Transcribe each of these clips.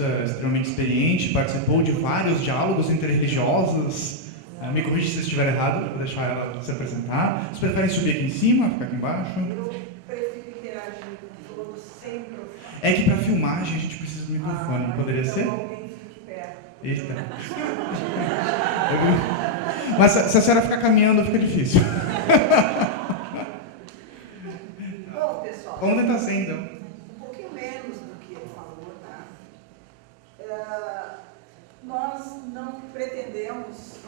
jornalista extremamente experiente, participou de vários diálogos interreligiosos. Me corrija se eu estiver errado, vou deixar ela se apresentar. Vocês preferem subir aqui em cima, ficar aqui embaixo? Eu prefiro interagir com todos sem microfone. É que para filmagem a gente precisa do microfone, não poderia então ser? Alguém fique perto. Eita. Mas se a senhora ficar caminhando, fica difícil. Bom, pessoal. Vamos tentar ser, então. Um pouquinho menos do que ele falou, tá? Nós não pretendemos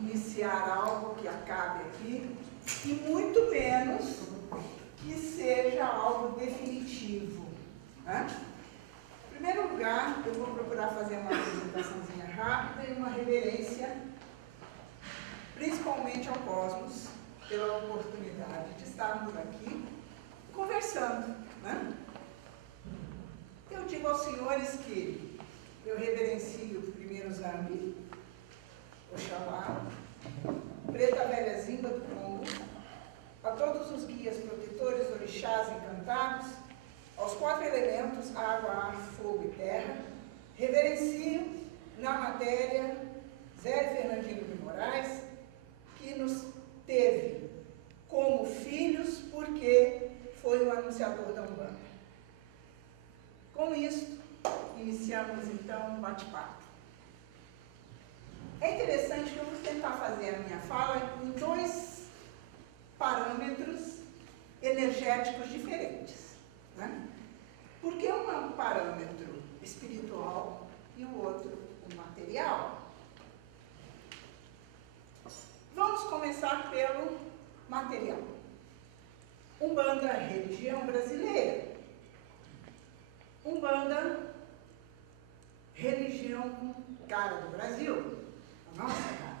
iniciar algo que acabe aqui, e muito menos que seja algo definitivo, né? Em primeiro lugar, eu vou procurar fazer uma apresentaçãozinha rápida e uma reverência, principalmente ao Cosmos, pela oportunidade de estarmos aqui conversando, né? Eu digo aos senhores que eu reverencio primeiro Zambi, Oxalá, Preta Velha Zimba do Congo, a todos os guias protetores, orixás encantados, aos 4 elementos, água, ar, fogo e terra, reverencio na matéria Zé Fernandino de Moraes, que nos teve como filhos porque foi o anunciador da Umbanda. Com isso, iniciamos então um bate-papo. É interessante que eu vou tentar fazer a minha fala em 2 parâmetros energéticos diferentes, né? Porque um é um parâmetro espiritual e o outro o material. Vamos começar pelo material. Umbanda, religião brasileira. Umbanda, religião cara do Brasil. Nossa, cara.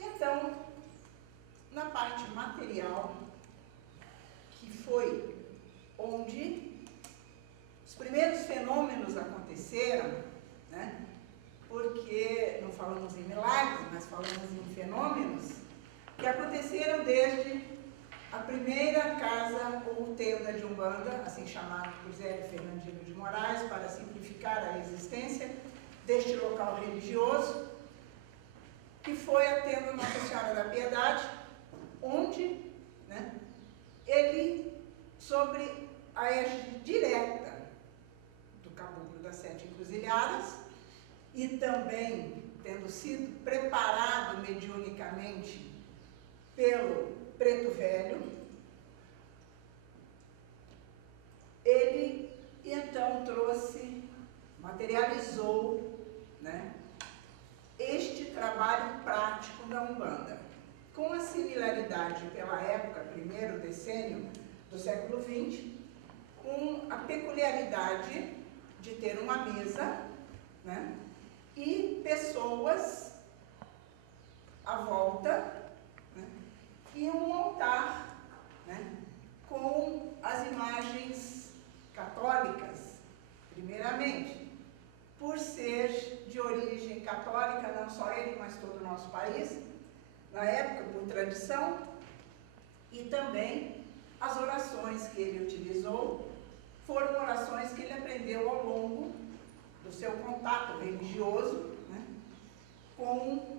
Então, na parte material, que foi onde os primeiros fenômenos aconteceram, né? Porque não falamos em milagres, mas falamos em fenômenos que aconteceram desde a primeira casa ou tenda de Umbanda, assim chamado por Zé Fernandino de Moraes, para simplificar a existência deste local religioso, que foi a tenda Nossa Senhora da Piedade, onde, né, ele, sobre a égide direta do Caboclo das 7 Encruzilhadas, e também tendo sido preparado mediunicamente pelo Preto Velho, ele então materializou, né, este trabalho prático da Umbanda, com a similaridade pela época, primeiro decênio do século XX, com a peculiaridade de ter uma mesa, né, e pessoas à volta, né, e um altar, né, com as imagens católicas, primeiramente, por ser de origem católica, não só ele, mas todo o nosso país, na época, por tradição, e também as orações que ele utilizou foram orações que ele aprendeu ao longo do seu contato religioso, né, com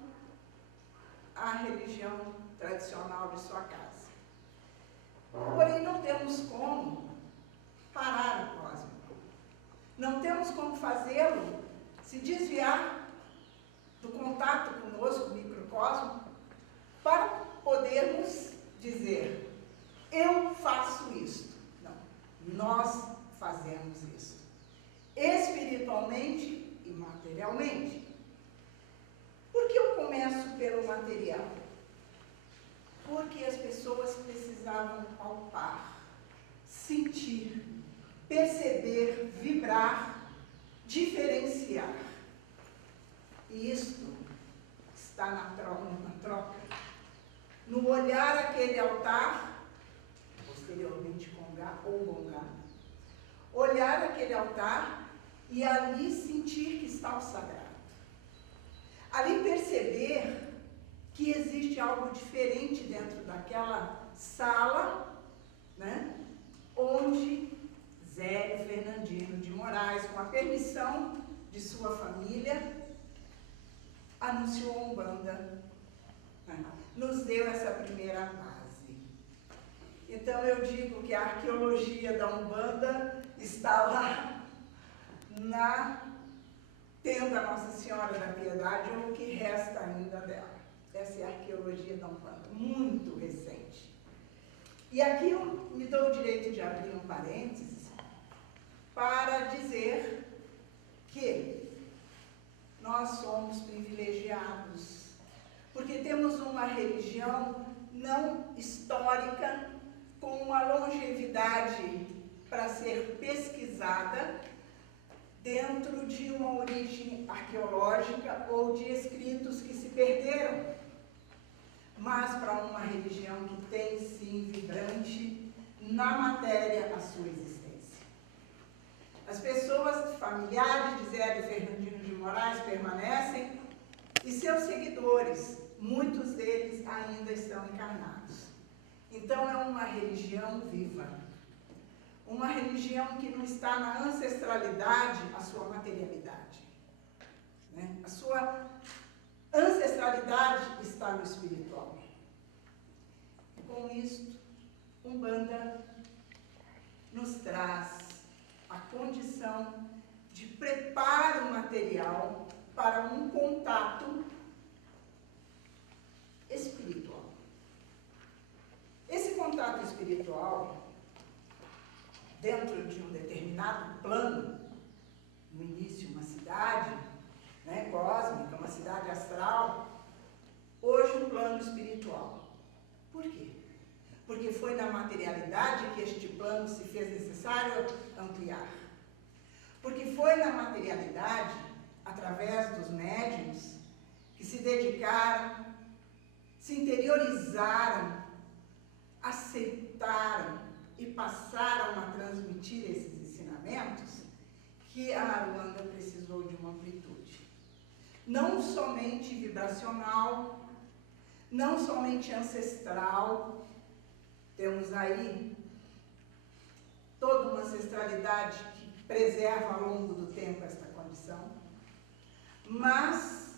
a religião tradicional de sua casa. Porém, não temos como parar o cósmico. Não temos como fazê-lo se desviar do contato conosco, microcosmo, para podermos dizer, eu faço isto. Não, nós fazemos isso. Espiritualmente e materialmente. Por que eu começo pelo material? Porque as pessoas precisavam palpar, sentir, perceber, vibrar, diferenciar. E isto está na troca. No olhar aquele altar, posteriormente Congá ou Gongá, olhar aquele altar e ali sentir que está o sagrado. Ali perceber que existe algo diferente dentro daquela sala, né, onde Zé Fernandino de Moraes, com a permissão de sua família, anunciou a Umbanda, né? Nos deu essa primeira base. Então eu digo que a arqueologia da Umbanda está lá na tenda Nossa Senhora da Piedade, ou o que resta ainda dela. Essa é a arqueologia da Umbanda, muito recente. E aqui eu me dou o direito de abrir um parênteses para dizer que nós somos privilegiados, porque temos uma religião não histórica, com uma longevidade para ser pesquisada dentro de uma origem arqueológica ou de escritos que se perderam, mas para uma religião que tem, sim, vibrante na matéria a sua existência. As pessoas familiares de Zé de Fernandino de Moraes permanecem e seus seguidores, muitos deles ainda estão encarnados. Então é uma religião viva, uma religião que não está na ancestralidade, a sua materialidade, né? A sua ancestralidade está no espiritual. E com isto, Umbanda nos traz a condição de preparo material para um contato espiritual. Esse contato espiritual, dentro de um determinado plano, no início uma cidade, né, cósmica, uma cidade astral, hoje um plano espiritual. Por quê? Porque foi na materialidade que este plano se fez necessário ampliar. Porque foi na materialidade, através dos médiuns, que se dedicaram, se interiorizaram, aceitaram e passaram a transmitir esses ensinamentos, que a Aruanda precisou de uma amplitude. Não somente vibracional, não somente ancestral, temos aí toda uma ancestralidade que preserva ao longo do tempo esta condição, mas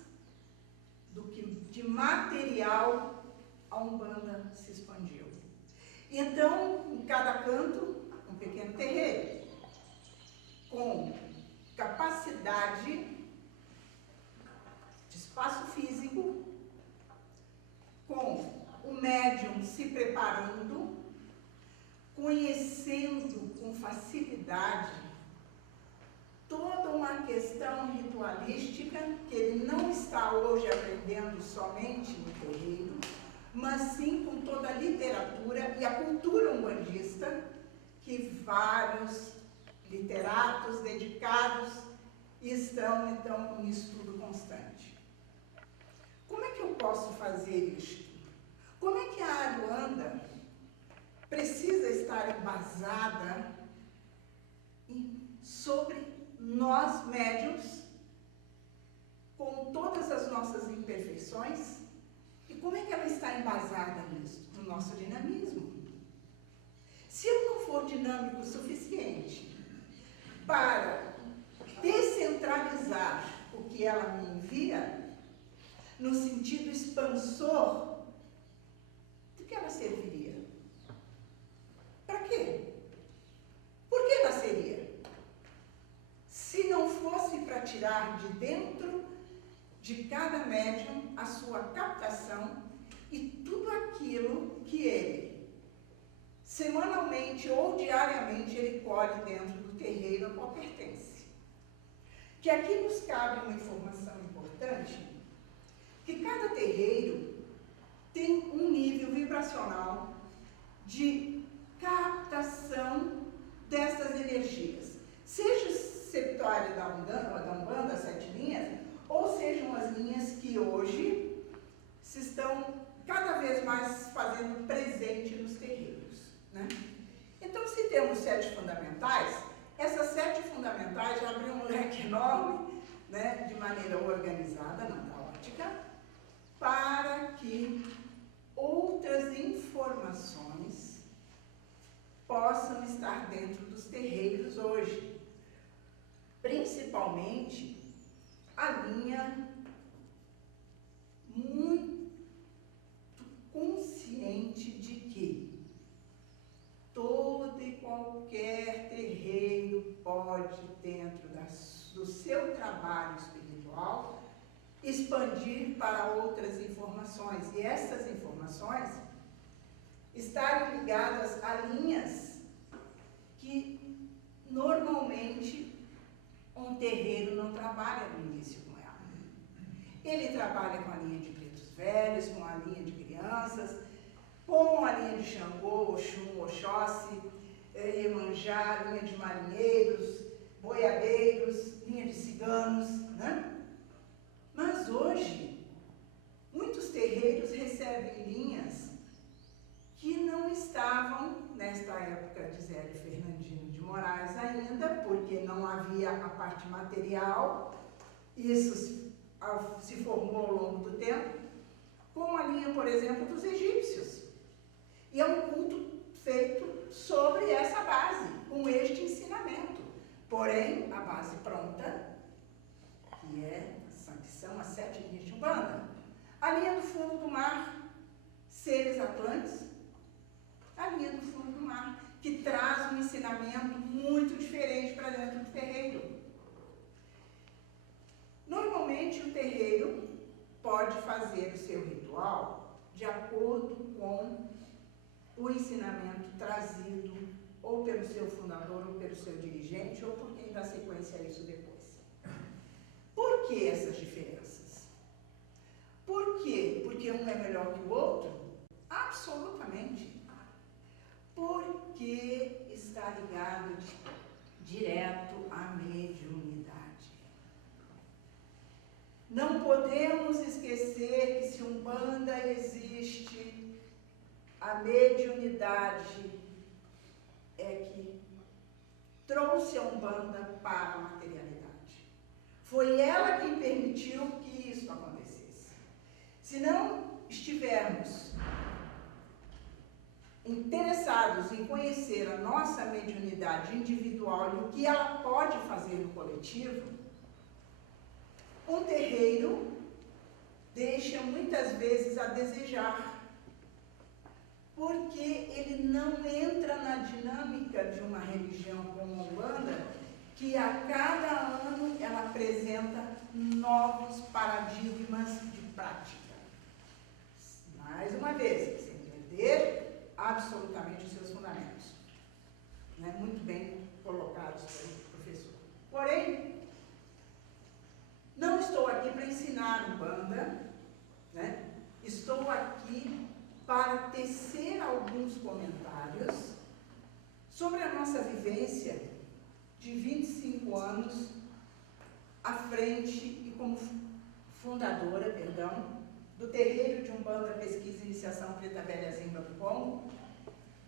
do que de material a Umbanda se expandiu. Então, em cada canto, um pequeno terreiro, com capacidade de espaço físico, com o médium se preparando, conhecendo com facilidade toda uma questão ritualística que ele não está hoje aprendendo somente no terreiro, mas sim com toda a literatura e a cultura umbandista que vários literatos dedicados estão, então, em estudo constante. Como é que eu posso fazer isto? Como é que a Aruanda precisa estar embasada sobre nós, médiuns, com todas as nossas imperfeições? E como é que ela está embasada nisso? No nosso dinamismo. Se eu não for dinâmico o suficiente para descentralizar o que ela me envia, no sentido expansor, do que ela serviria? Para quê? Por que ela seria? Se não fosse para tirar de dentro de cada médium a sua captação e tudo aquilo que ele, semanalmente ou diariamente, ele colhe dentro do terreiro a qual pertence. Que aqui nos cabe uma informação importante, que cada terreiro tem um nível vibracional de captação dessas energias, seja o septuário da Umbanda, as 7 linhas, ou sejam as linhas que hoje se estão cada vez mais fazendo presente nos terreiros, né? Então, se temos 7 fundamentais, essas 7 fundamentais já abriram um leque enorme, né, de maneira organizada, não caótica, para que outras informações possam estar dentro dos terreiros hoje, principalmente a linha muito consciente de que todo e qualquer terreiro pode, dentro do seu trabalho espiritual, expandir para outras informações. E essas informações estarem ligadas a linhas que normalmente um terreiro não trabalha no início com ela. Ele trabalha com a linha de pretos velhos, com a linha de crianças, com a linha de Xangô, Oxum, Oxóssi, Iemanjá, linha de marinheiros, boiadeiros, linha de ciganos, né? Mas hoje, muitos terreiros recebem linhas que não estavam, nesta época de Zé Fernandino de Moraes ainda, porque não havia a parte material, isso se formou ao longo do tempo, como a linha, por exemplo, dos egípcios. E é um culto feito sobre essa base, com este ensinamento. Porém, a base pronta, que são as 7 linhas de Umbanda. A linha do fundo do mar, seres atlantes, a linha do fundo do mar, que traz um ensinamento muito diferente para dentro do terreiro. Normalmente, o terreiro pode fazer o seu ritual de acordo com o ensinamento trazido ou pelo seu fundador, ou pelo seu dirigente, ou por quem dá sequência a isso depois. Por que essas diferenças? Por quê? Porque um é melhor que o outro? Absolutamente. Porque está ligado direto à mediunidade. Não podemos esquecer que se Umbanda existe, a mediunidade é que trouxe a Umbanda para a materialidade. Foi ela quem permitiu que isso acontecesse. Se não estivermos interessados em conhecer a nossa mediunidade individual e o que ela pode fazer no coletivo, um terreiro deixa muitas vezes a desejar, porque ele não entra na dinâmica de uma religião como a Umbanda, que a cada ano ela apresenta novos paradigmas de prática. Mais uma vez, sem perder absolutamente os seus fundamentos. Né? Muito bem colocados pelo professor. Porém, não estou aqui para ensinar Umbanda, né? Estou aqui para tecer alguns comentários sobre a nossa vivência de 25 anos à frente e como fundadora, do terreiro de Umbanda Pesquisa e Iniciação Preta Velha Zimba do Congo,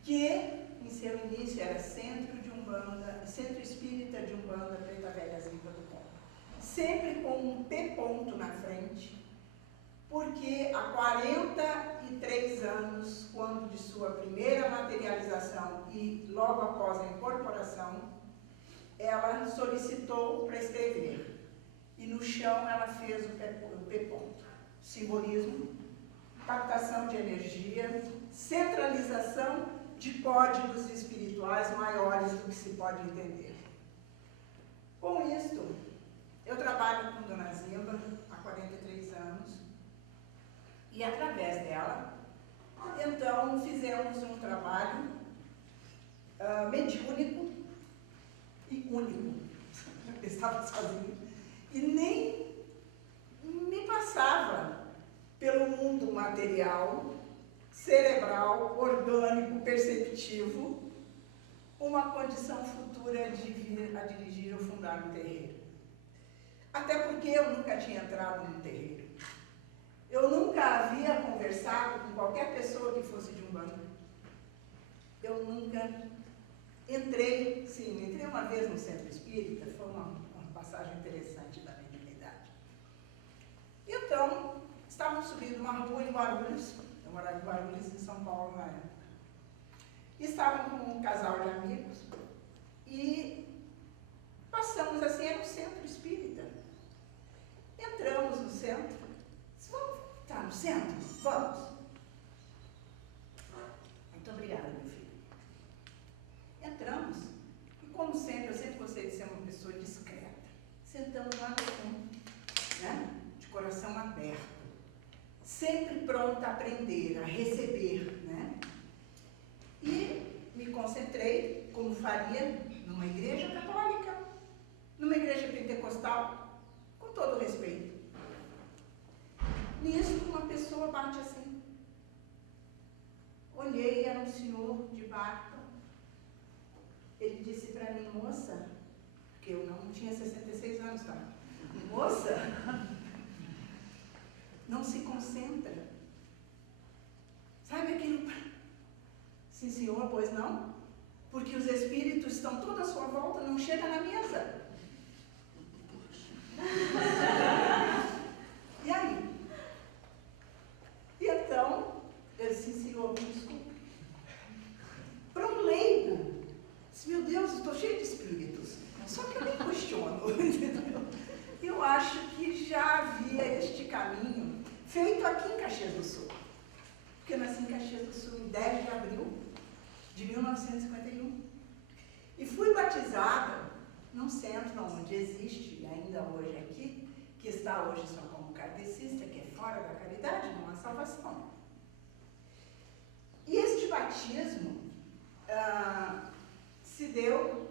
que em seu início era Centro Espírita de Umbanda Preta Velha Zimba do Congo. Sempre com um P ponto na frente, porque há 43 anos, quando de sua primeira materialização e logo após a incorporação, ela solicitou para escrever. E no chão ela fez o P ponto. Simbolismo, captação de energia, centralização de códigos espirituais maiores do que se pode entender. Com isto, eu trabalho com Dona Zimba há 43 anos e através dela, então, fizemos um trabalho mediúnico e único. Eu estava sozinha e nem me passava pelo mundo material, cerebral, orgânico, perceptivo, uma condição futura de vir a dirigir ou fundar um terreiro. Até porque eu nunca tinha entrado num terreiro. Eu nunca havia conversado com qualquer pessoa que fosse de Umbanda. Eu nunca entrei uma vez no centro espírita, foi uma passagem interessante da mediunidade. Então, estávamos subindo uma rua em Guarulhos, eu morava em Guarulhos, em São Paulo na época. Estávamos com um casal de amigos e passamos assim, era um centro espírita. como sempre, eu sempre gostei de ser uma pessoa discreta. Sentamos lá no fundo, né? De coração aberto. Sempre pronta a aprender, a receber, né? E me concentrei, como faria numa igreja católica, numa igreja pentecostal, com todo respeito. Nisso, uma pessoa bate assim. Olhei, era um senhor de barba. Ele disse para mim, moça, porque eu não tinha 66 anos, tá? Moça, não se concentra. Sabe aquilo? Sim, senhor, pois não? Porque os espíritos estão toda à sua volta, não chega na mesa. E aí? E então, eu disse, senhor, me desculpe. Para um leigo, disse, meu Deus, estou cheio de espíritos. Só que eu nem questiono, entendeu? Eu acho que já havia este caminho feito aqui em Caxias do Sul. Porque eu nasci em Caxias do Sul em 10 de abril de 1951. E fui batizada num centro onde existe, ainda hoje aqui, que está hoje só como kardecista, que é fora da caridade, não há salvação. E este batismo se deu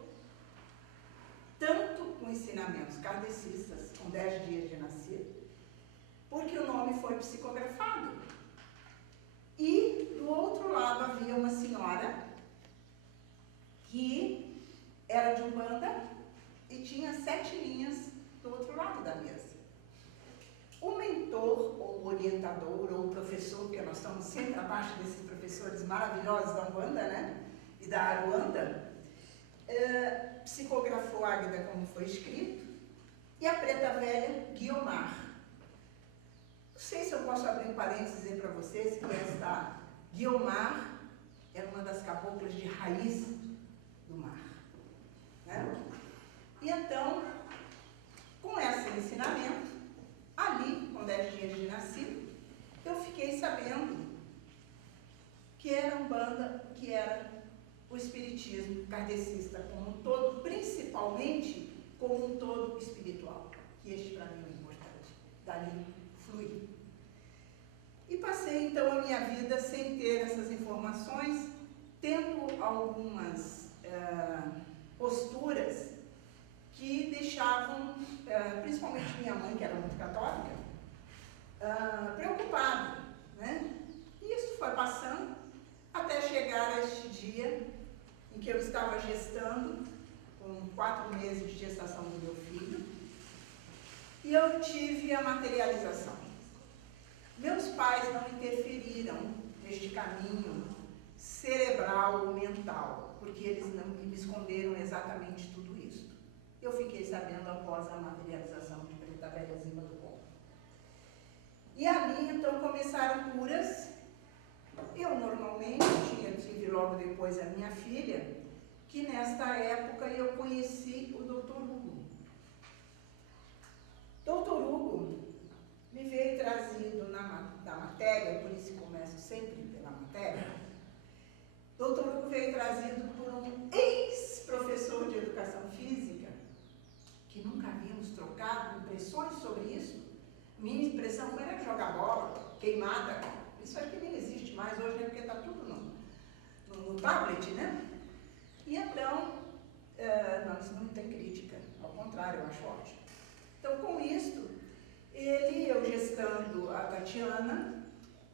tanto com ensinamentos kardecistas, com 10 dias de nascido, porque o nome foi psicografado. E do outro lado havia uma senhora que era de Umbanda e tinha 7 linhas do outro lado da mesa. O mentor, ou o orientador, ou o professor, porque nós estamos sempre abaixo desses professores maravilhosos da Umbanda, né? E da Aruanda, psicografou Águeda como foi escrito, e a preta velha, Guiomar. Não sei se eu posso abrir um parênteses e dizer para vocês que esta Guiomar era uma das caboclas de raiz do mar. Né? E então, com esse ensinamento, ali, com 10 dias de nascido, eu fiquei sabendo que era Umbanda, que era o espiritismo kardecista como um todo, principalmente como um todo espiritual, que este para mim é importante, dali flui. E passei então a minha vida sem ter essas informações, tendo algumas posturas que deixavam, principalmente minha mãe, que era muito católica, preocupada, né? E isso foi passando até chegar a este dia em que eu estava gestando, com 4 meses de gestação do meu filho, e eu tive a materialização. Meus pais não interferiram neste caminho cerebral ou mental, porque eles não me esconderam exatamente tudo isso. Eu fiquei sabendo após a materialização de Preta Velha Zima do Conto. E ali, então, começaram curas. Eu, normalmente, tive logo depois a minha filha, que nesta época eu conheci o Dr. Hugo. Dr. Hugo me veio trazido da matéria, por isso começo sempre pela matéria. Dr. Hugo veio trazido por um ex-professor de educação física, que nunca havíamos trocado impressões sobre isso. Minha impressão era jogar bola, queimada. Isso acho que nem existe mais hoje, porque está tudo no tablet, né? E então, não, isso não tem crítica, ao contrário, eu acho ótimo. Então, com isto, eu gestando a Tatiana,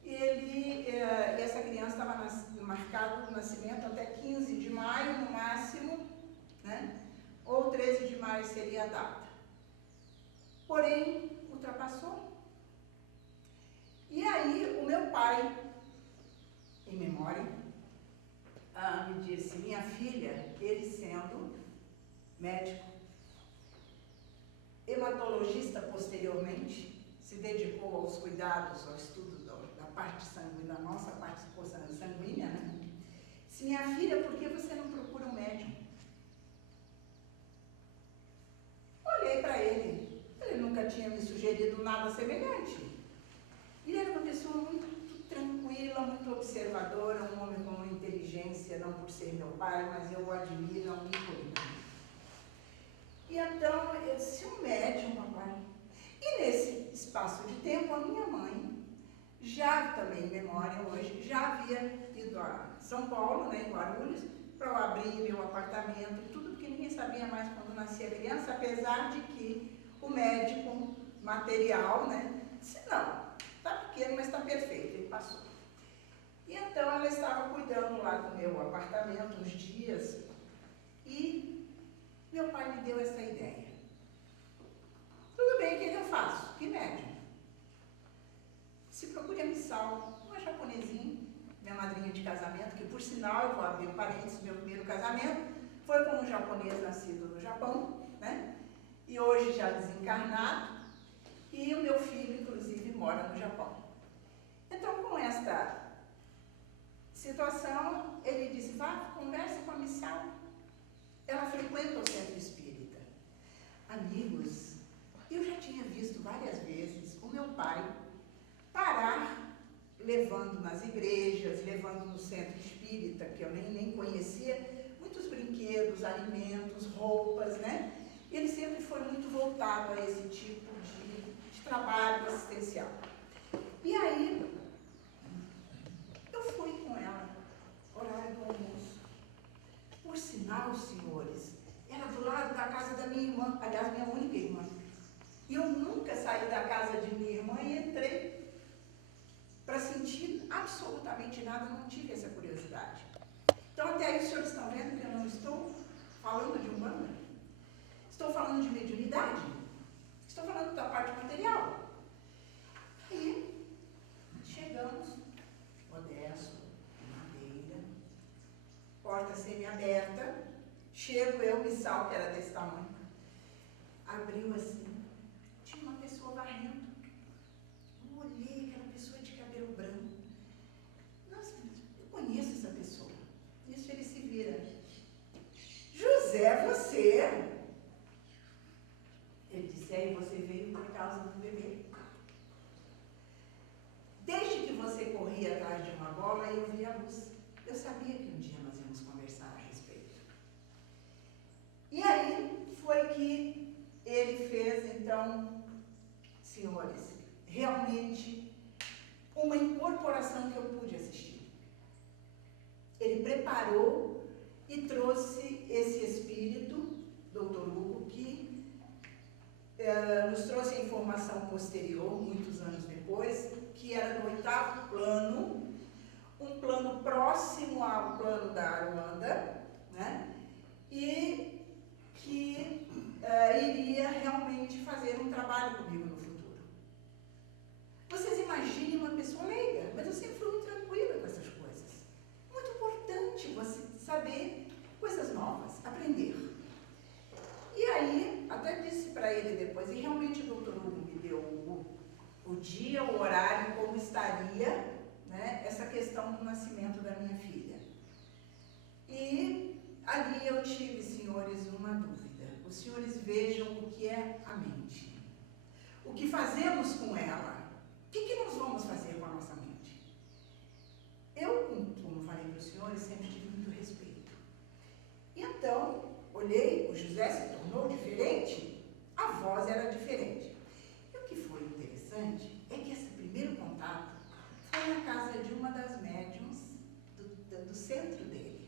e essa criança estava marcado o nascimento até 15 de maio, no máximo, né? Ou 13 de maio seria a data. Porém, ultrapassou. E aí, o meu pai, em memória, me disse, minha filha, ele sendo médico, hematologista posteriormente, se dedicou aos cuidados, ao estudo da parte sanguínea, da nossa parte sanguínea, né? Disse, minha filha, por que você não procura um médico? Olhei para ele nunca tinha me sugerido nada semelhante. Ele era uma pessoa muito tranquila, muito observadora, um homem com uma inteligência, não por ser meu pai, mas eu o admiro, é um ícone. eu disse, um médium, papai. E nesse espaço de tempo, a minha mãe, já também em memória hoje, já havia ido a São Paulo, né, em Guarulhos, para eu abrir meu apartamento e tudo, porque ninguém sabia mais quando nascia criança, apesar de que o médico material, né, disse, não, está pequeno, mas está perfeito, ele passou. E então ela estava cuidando lá do meu apartamento uns dias e meu pai me deu essa ideia. Tudo bem, o que eu faço? Que médium? Se procure a Missal, uma japonesinha, minha madrinha de casamento, que por sinal, eu vou abrir um parênteses, meu primeiro casamento foi com um japonês nascido no Japão, né? E hoje já desencarnado, e o meu filho, inclusive, mora no Japão. Então, com esta situação, ele disse, vá, converse com a Missal. Ela frequenta o centro espírita. Amigos, eu já tinha visto várias vezes o meu pai parar, levando nas igrejas, levando no centro espírita, que eu nem conhecia, muitos brinquedos, alimentos, roupas, né? Ele sempre foi muito voltado a esse tipo de trabalho assistencial. E aí, eu fui com ela, horário do almoço. Por sinal, senhores, era do lado da casa da minha irmã, aliás, minha única irmã. E eu nunca saí da casa de minha irmã e entrei para sentir absolutamente nada, não tive essa curiosidade. Então, até aí os senhores estão vendo que eu não estou falando de Umbanda, estou falando de mediunidade, estou falando da parte material. E chegamos, modesto, madeira, porta semi-aberta, chego eu, Missal, que era desse tamanho, abriu assim, tinha uma pessoa varrendo. Eu olhei aquela pessoa de cabelo branco. Nossa, eu conheço essa pessoa. Isso ele se vira. José, você? Ele disse, aí você veio por causa do bebê. Desde que você corria atrás de uma bola, eu vi a luz. Eu sabia que um dia nós íamos conversar a respeito. E aí foi que ele fez, então, senhores, realmente uma incorporação que eu pude assistir. Ele preparou e trouxe esse espírito, Dr. Hugo, que nos trouxe a informação posterior, muitos anos depois, que era no 8º plano, um plano próximo ao plano da Aruanda, né? E que iria realmente fazer um trabalho comigo no futuro. Vocês imaginem uma pessoa leiga, mas eu sempre fui muito tranquila com essas coisas. Muito importante você saber coisas novas, aprender. E aí, até disse para ele depois, e realmente o Dr. Hugo me deu o dia, o horário, como estaria, né, essa questão do nascimento da minha filha. E ali eu tive, senhores, uma dúvida. Os senhores vejam o que é a mente. O que fazemos com ela? O que nós vamos fazer com a nossa mente? Eu, como falei para os senhores, sempre tive muito respeito. E então, olhei, o José se tornou diferente, a voz era diferente. E o que foi interessante é que esse primeiro contato foi na casa de uma das médiums do centro dele.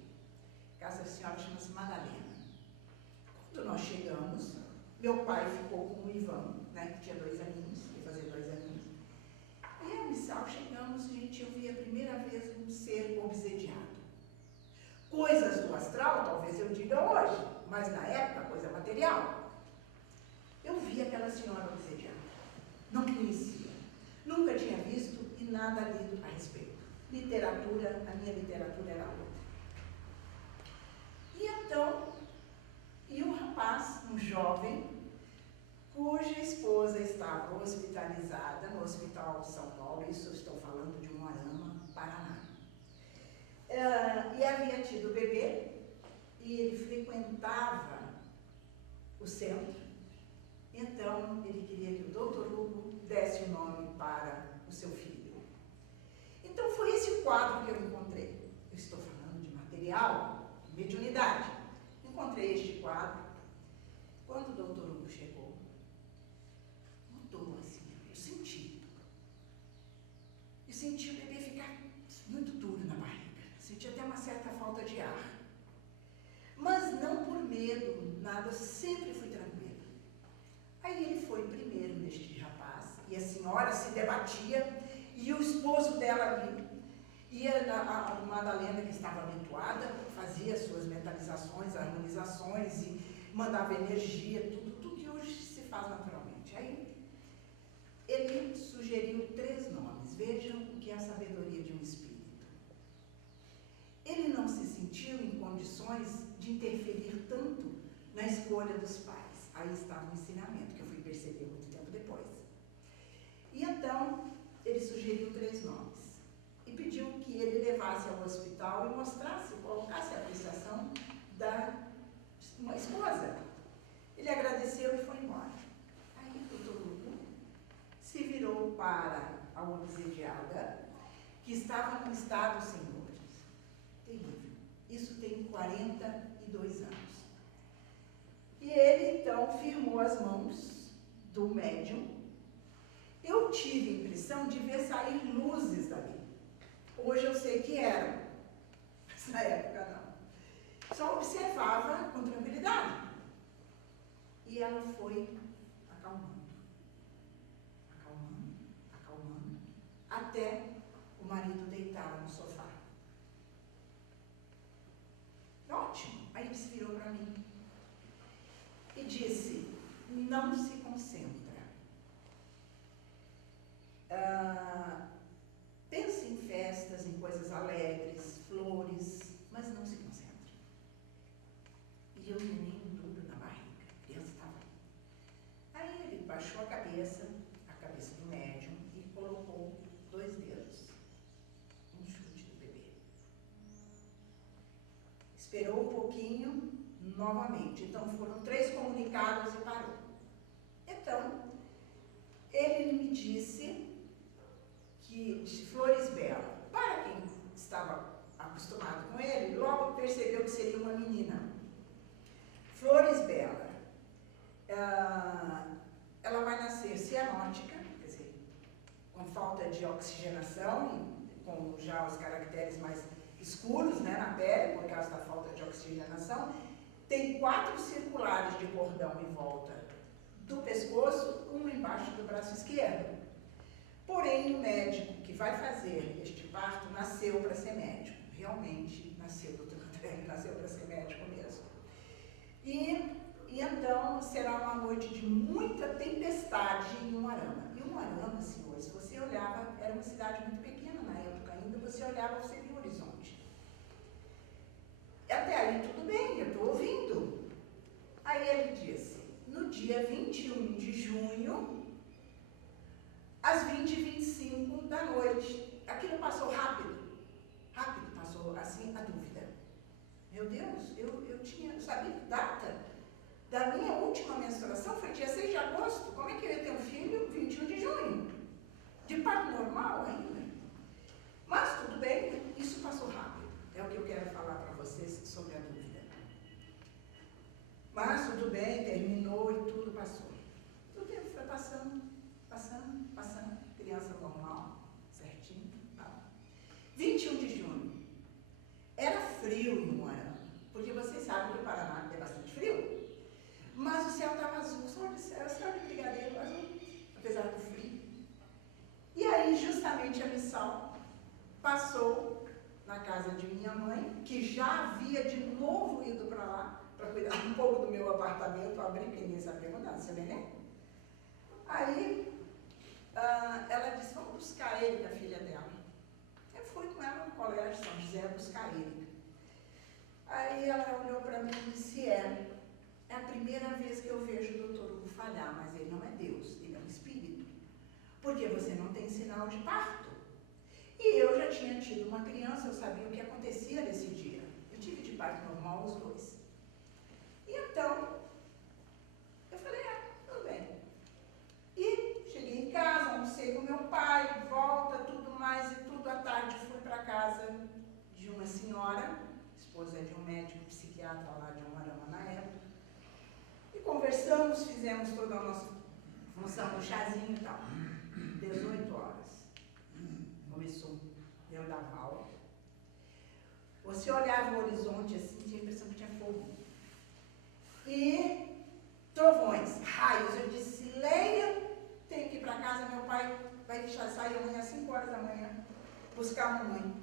A casa da senhora chama-se Madalena. Quando nós chegamos, meu pai ficou com o Ivan, né, que tinha 2 aninhos, ia fazer 2 aninhos. E a Missal, chegamos, gente, eu vi a primeira vez um ser obsediado. Coisas do astral, talvez eu diga hoje, mas na época, coisa material. Eu vi aquela senhora obsediada. Não conhecia. Nunca tinha visto e nada lido a respeito. Literatura, a minha literatura era outra. E então, um rapaz, um jovem, cuja esposa estava hospitalizada no Hospital de São Paulo, isso eu estou falando de Moarama, Paraná. E havia tido bebê, e ele frequentava o centro, então ele queria que o Dr. Hugo desse o nome para o seu filho. Então foi esse quadro que eu encontrei. Eu estou falando de material, mediunidade. Encontrei este quadro. quando o doutor Hugo chegou, mudou assim, eu senti. Eu senti o bebê ficar muito duro na barriga. Senti até uma certa falta de ar. Mas não por medo, nada, sempre fui tranquila. Aí ele foi primeiro neste rapaz, e a senhora se debatia, e o esposo dela ali, e a Madalena, que estava habituada, fazia suas mentalizações, harmonizações, e mandava energia, tudo que hoje se faz naturalmente. Aí ele sugeriu 3 nomes. Vejam o que é a sabedoria de um espírito. Ele não se sentiu em condições de interferir tanto na escolha dos pais. Aí estava o ensinamento, que eu fui perceber muito tempo depois. E então, ele sugeriu 3 nomes. E pediu que ele levasse ao hospital e mostrasse, colocasse a apreciação da uma esposa. Ele agradeceu e foi embora. Aí o doutor Hugo se virou para a obsediada, que estava no estado, senhores, terrível. Isso tem 42 anos. E ele, então, firmou as mãos do médium. Eu tive a impressão de ver sair luzes dali. Hoje eu sei que eram. Mas na época não. Só observava com tranquilidade. E ela foi acalmando, acalmando, acalmando, até o marido deitar no sofá. Ótimo. Aí ele se virou para mim e disse: não se concentra. Pense em festas, em coisas alegres, flores, mas não se concentre. E eu neném duro na barriga, a criança estava ali. Aí ele baixou a cabeça do médium, e colocou 2 dedos no chute do bebê. Esperou um pouquinho, novamente. Então foram 3 comunicados e parou. Então, ele me disse que de Flores Bela, para quem estava acostumado com ele, logo percebeu que seria uma menina. Flores Bela, ela vai nascer cianótica, quer dizer, com falta de oxigenação, e com já os caracteres mais escuros, né, na pele, por causa da falta de oxigenação. Tem 4 circulares de cordão em volta do pescoço, um embaixo do braço esquerdo. Porém, o médico que vai fazer este parto nasceu para ser médico. Realmente nasceu, doutor André, nasceu para ser médico mesmo. E então será uma noite de muita tempestade em Umuarama. E Umuarama, senhores, se você olhava, era uma cidade muito pequena na época ainda, você olhava, você via o horizonte. Até aí tudo bem, eu estou ouvindo. Aí ele disse: no dia 21 de junho, às 20h25 da noite. Aquilo passou rápido, passou assim a dúvida. Meu Deus, eu sabia data da minha última menstruação, foi dia 6 de agosto. Como é que eu ia ter um filho 21 de junho? De parto normal ainda. Mas tudo bem, isso passou rápido. É o que eu quero falar para vocês sobre a dúvida. Mas tudo bem, terminou e tudo passou. O tempo foi passando, criança normal, certinho. 21 de junho. Era frio em Umuarama, porque vocês sabem que o Paraná é bastante frio. Mas o céu estava azul, só de céu de brigadeiro azul, apesar do frio. E aí, justamente, a missal passou na casa de minha mãe, que já havia de novo ido para lá, para cuidar um pouco do meu apartamento, abrir, que ninguém sabia mudar, seu neném. Aí, ela disse: vamos buscar ele, da filha dela. Eu fui com ela no colégio São José buscar ele. Aí ela olhou para mim e disse: é a primeira vez que eu vejo o doutor Hugo falhar, mas ele não é Deus, ele é um espírito. Porque você não tem sinal de parto. E eu já tinha tido uma criança, eu sabia o que acontecia nesse dia. Eu tive de parto normal os 2. E então, eu falei: tudo bem. E cheguei em casa, almocei com meu pai, volta, tudo mais, e tudo à tarde fui para casa de uma senhora, esposa de um médico psiquiatra lá de Umuarama na época, e conversando. Almoçamos, fizemos toda a nossa função, o chazinho e tal. 18 horas. Começou um vendaval. Você olhava o horizonte assim, tinha a impressão que tinha fogo. E trovões, raios. Eu disse, Leia, tenho que ir para casa, meu pai vai deixar sair amanhã às 5 horas da manhã, buscar a mamãe.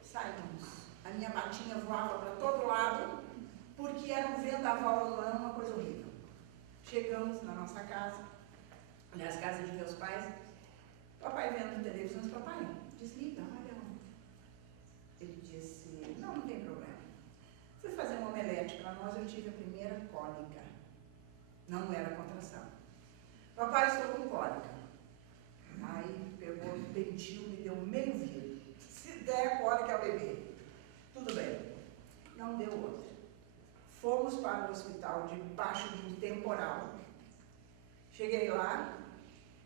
Saímos. A minha batinha voava para todo lado, porque era um vendaval, era uma coisa horrível. Chegamos na nossa casa, nas casas de meus pais, papai vendo televisão, disse, papai, desliga, olha. Ele disse, não tem problema. Fui fazer um omelete para nós, eu tive a primeira cólica. Não era contração. Papai, estou com cólica. Aí pegou o pentinho, me deu meio vidro. Se der cólica ao bebê. Tudo bem. Não deu outra. Fomos para o hospital debaixo de um temporal. Cheguei lá,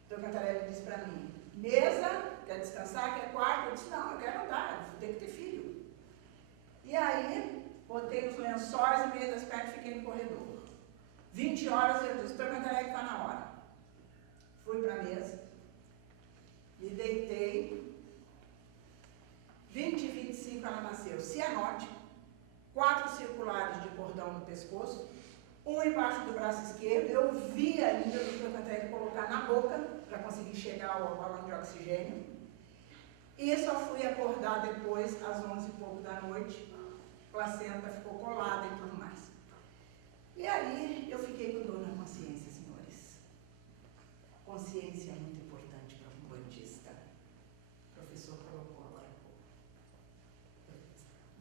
o Dr. Cantarelli disse para mim, mesa, quer descansar, quer quarto? Eu disse, não, eu quero andar, eu tenho que ter filho. E aí, botei os lençóis no meio das pernas e fiquei no corredor. 20 horas eu disse, Dr. Cantarelli, está na hora. Fui para a mesa, me deitei, 20 e 25 ela nasceu, cianótico, 4 circulares de cordão no pescoço, um embaixo do braço esquerdo, eu vi ainda o Dr. Cantarelli colocar na boca, para conseguir chegar ao balão de oxigênio, e só fui acordar depois, às 11 e pouco da noite, a placenta ficou colada e tudo mais. E aí, eu fiquei com dor na consciência, senhores. Consciência é muito importante para um bandista. O professor colocou agora há pouco. Eu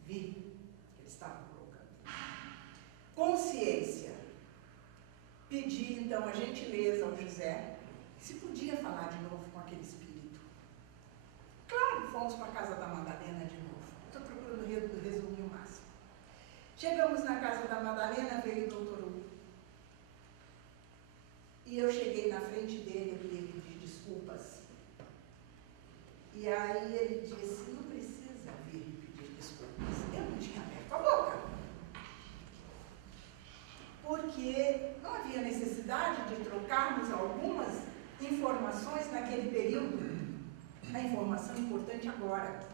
vi que ele estava colocando. Consciência. Pedi, então, a gentileza ao José, se podia falar de novo com aquele espírito. Claro, fomos para a casa da Madalena de novo. Estou procurando resumir o máximo. Chegamos na casa da Madalena, veio o doutor Hugo. E eu cheguei na frente dele, eu queria pedir desculpas. E aí ele disse, não precisa vir pedir desculpas. Eu não tinha aberto a boca. Porque não havia necessidade de trocarmos algumas informações naquele período. A informação importante agora.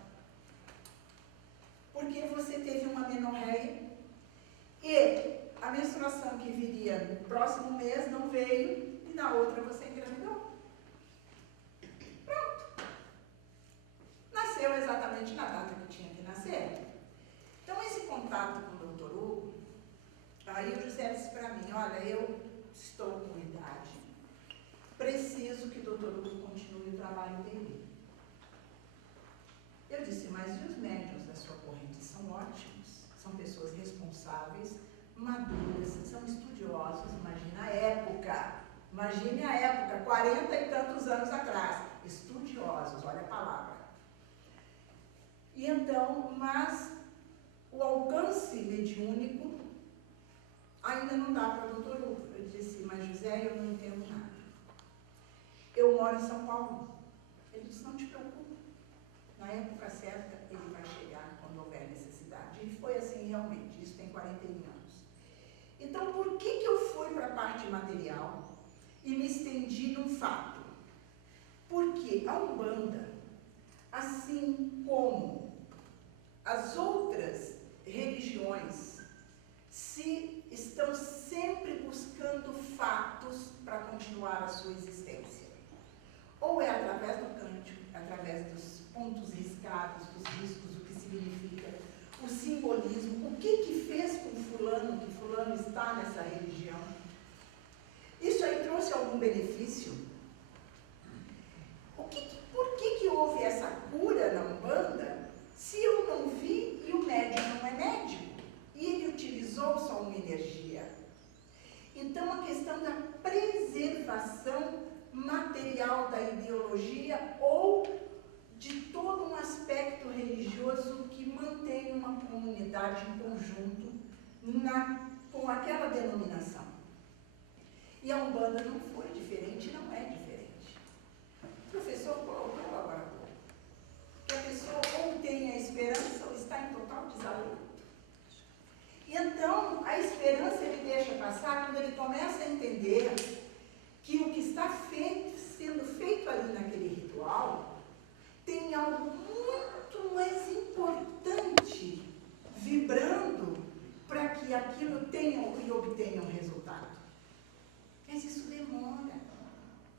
Porque você teve uma menorreia e a menstruação que viria no próximo mês não veio e na outra você engravidou. Pronto. Nasceu exatamente na data que tinha que nascer. Então esse contato com o Dr. Hugo, aí o José disse para mim, olha, eu estou com idade, preciso que o Dr. Hugo continue o trabalho dele. Eu disse, mas e os médiuns da sua corrente são ótimos, são pessoas responsáveis, maduras, são estudiosos, imagine a época, 40 e tantos anos atrás, estudiosos, olha a palavra. E então, mas o alcance mediúnico ainda não dá para o Dr. Hugo. Eu disse, mas José, eu não entendo nada. Eu moro em São Paulo. Ele disse, não te preocupe. Na época certa, ele vai chegar quando houver necessidade. E foi assim realmente, isso tem 41 anos. Então, por que eu fui para a parte material e me estendi num fato? Porque a Umbanda, assim como as outras religiões, estão sempre buscando fatos para continuar a sua existência. Ou é através do cântico, através dos pontos riscados, dos riscos, o que significa, o simbolismo, o que fez com fulano, que fulano está nessa religião. Isso aí trouxe algum benefício? Por que houve essa cura na Umbanda, se eu não vi e o médium não é médico? E ele utilizou só uma energia. Então, a questão da preservação material da ideologia ou de todo um aspecto religioso que mantém uma comunidade em conjunto com aquela denominação. E a Umbanda não foi diferente, não é diferente. O professor colocou agora há pouco que a pessoa ou tem a esperança ou está em total desalento. E então, a esperança ele deixa para passar quando ele começa a entender que o que está sendo feito ali naquele ritual tem algo muito mais importante vibrando para que aquilo tenha e obtenha um resultado. Mas isso demora,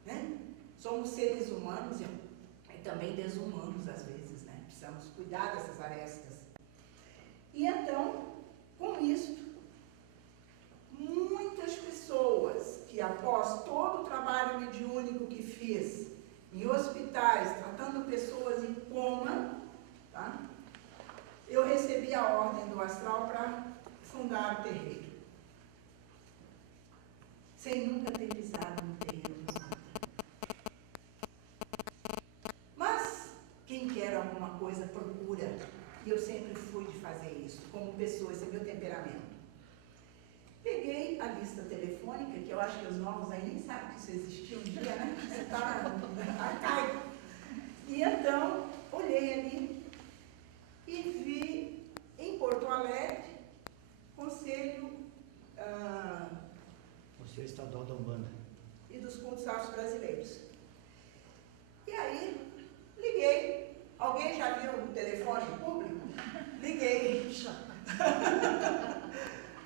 né? Somos seres humanos e também desumanos às vezes, né? Precisamos cuidar dessas arestas. E então, com isto, muitas pessoas que após todo o trabalho mediúnico que fiz em hospitais, tratando pessoas em coma, tá? Eu recebi a ordem do astral para fundar o terreiro. Sem nunca ter pisado no terreiro do Santa. Mas, quem quer alguma coisa, procura. E eu sempre fui de fazer isso, como pessoa, esse é meu temperamento. Peguei a lista telefônica, que eu acho que os novos aí nem sabem que isso existia um dia, né? Você está arcaico. E então, olhei ali e vi em Porto Alegre, Conselho Estadual da Umbanda e dos Cultos Afros Brasileiros. E aí, liguei. Alguém já viu o telefone público? Liguei.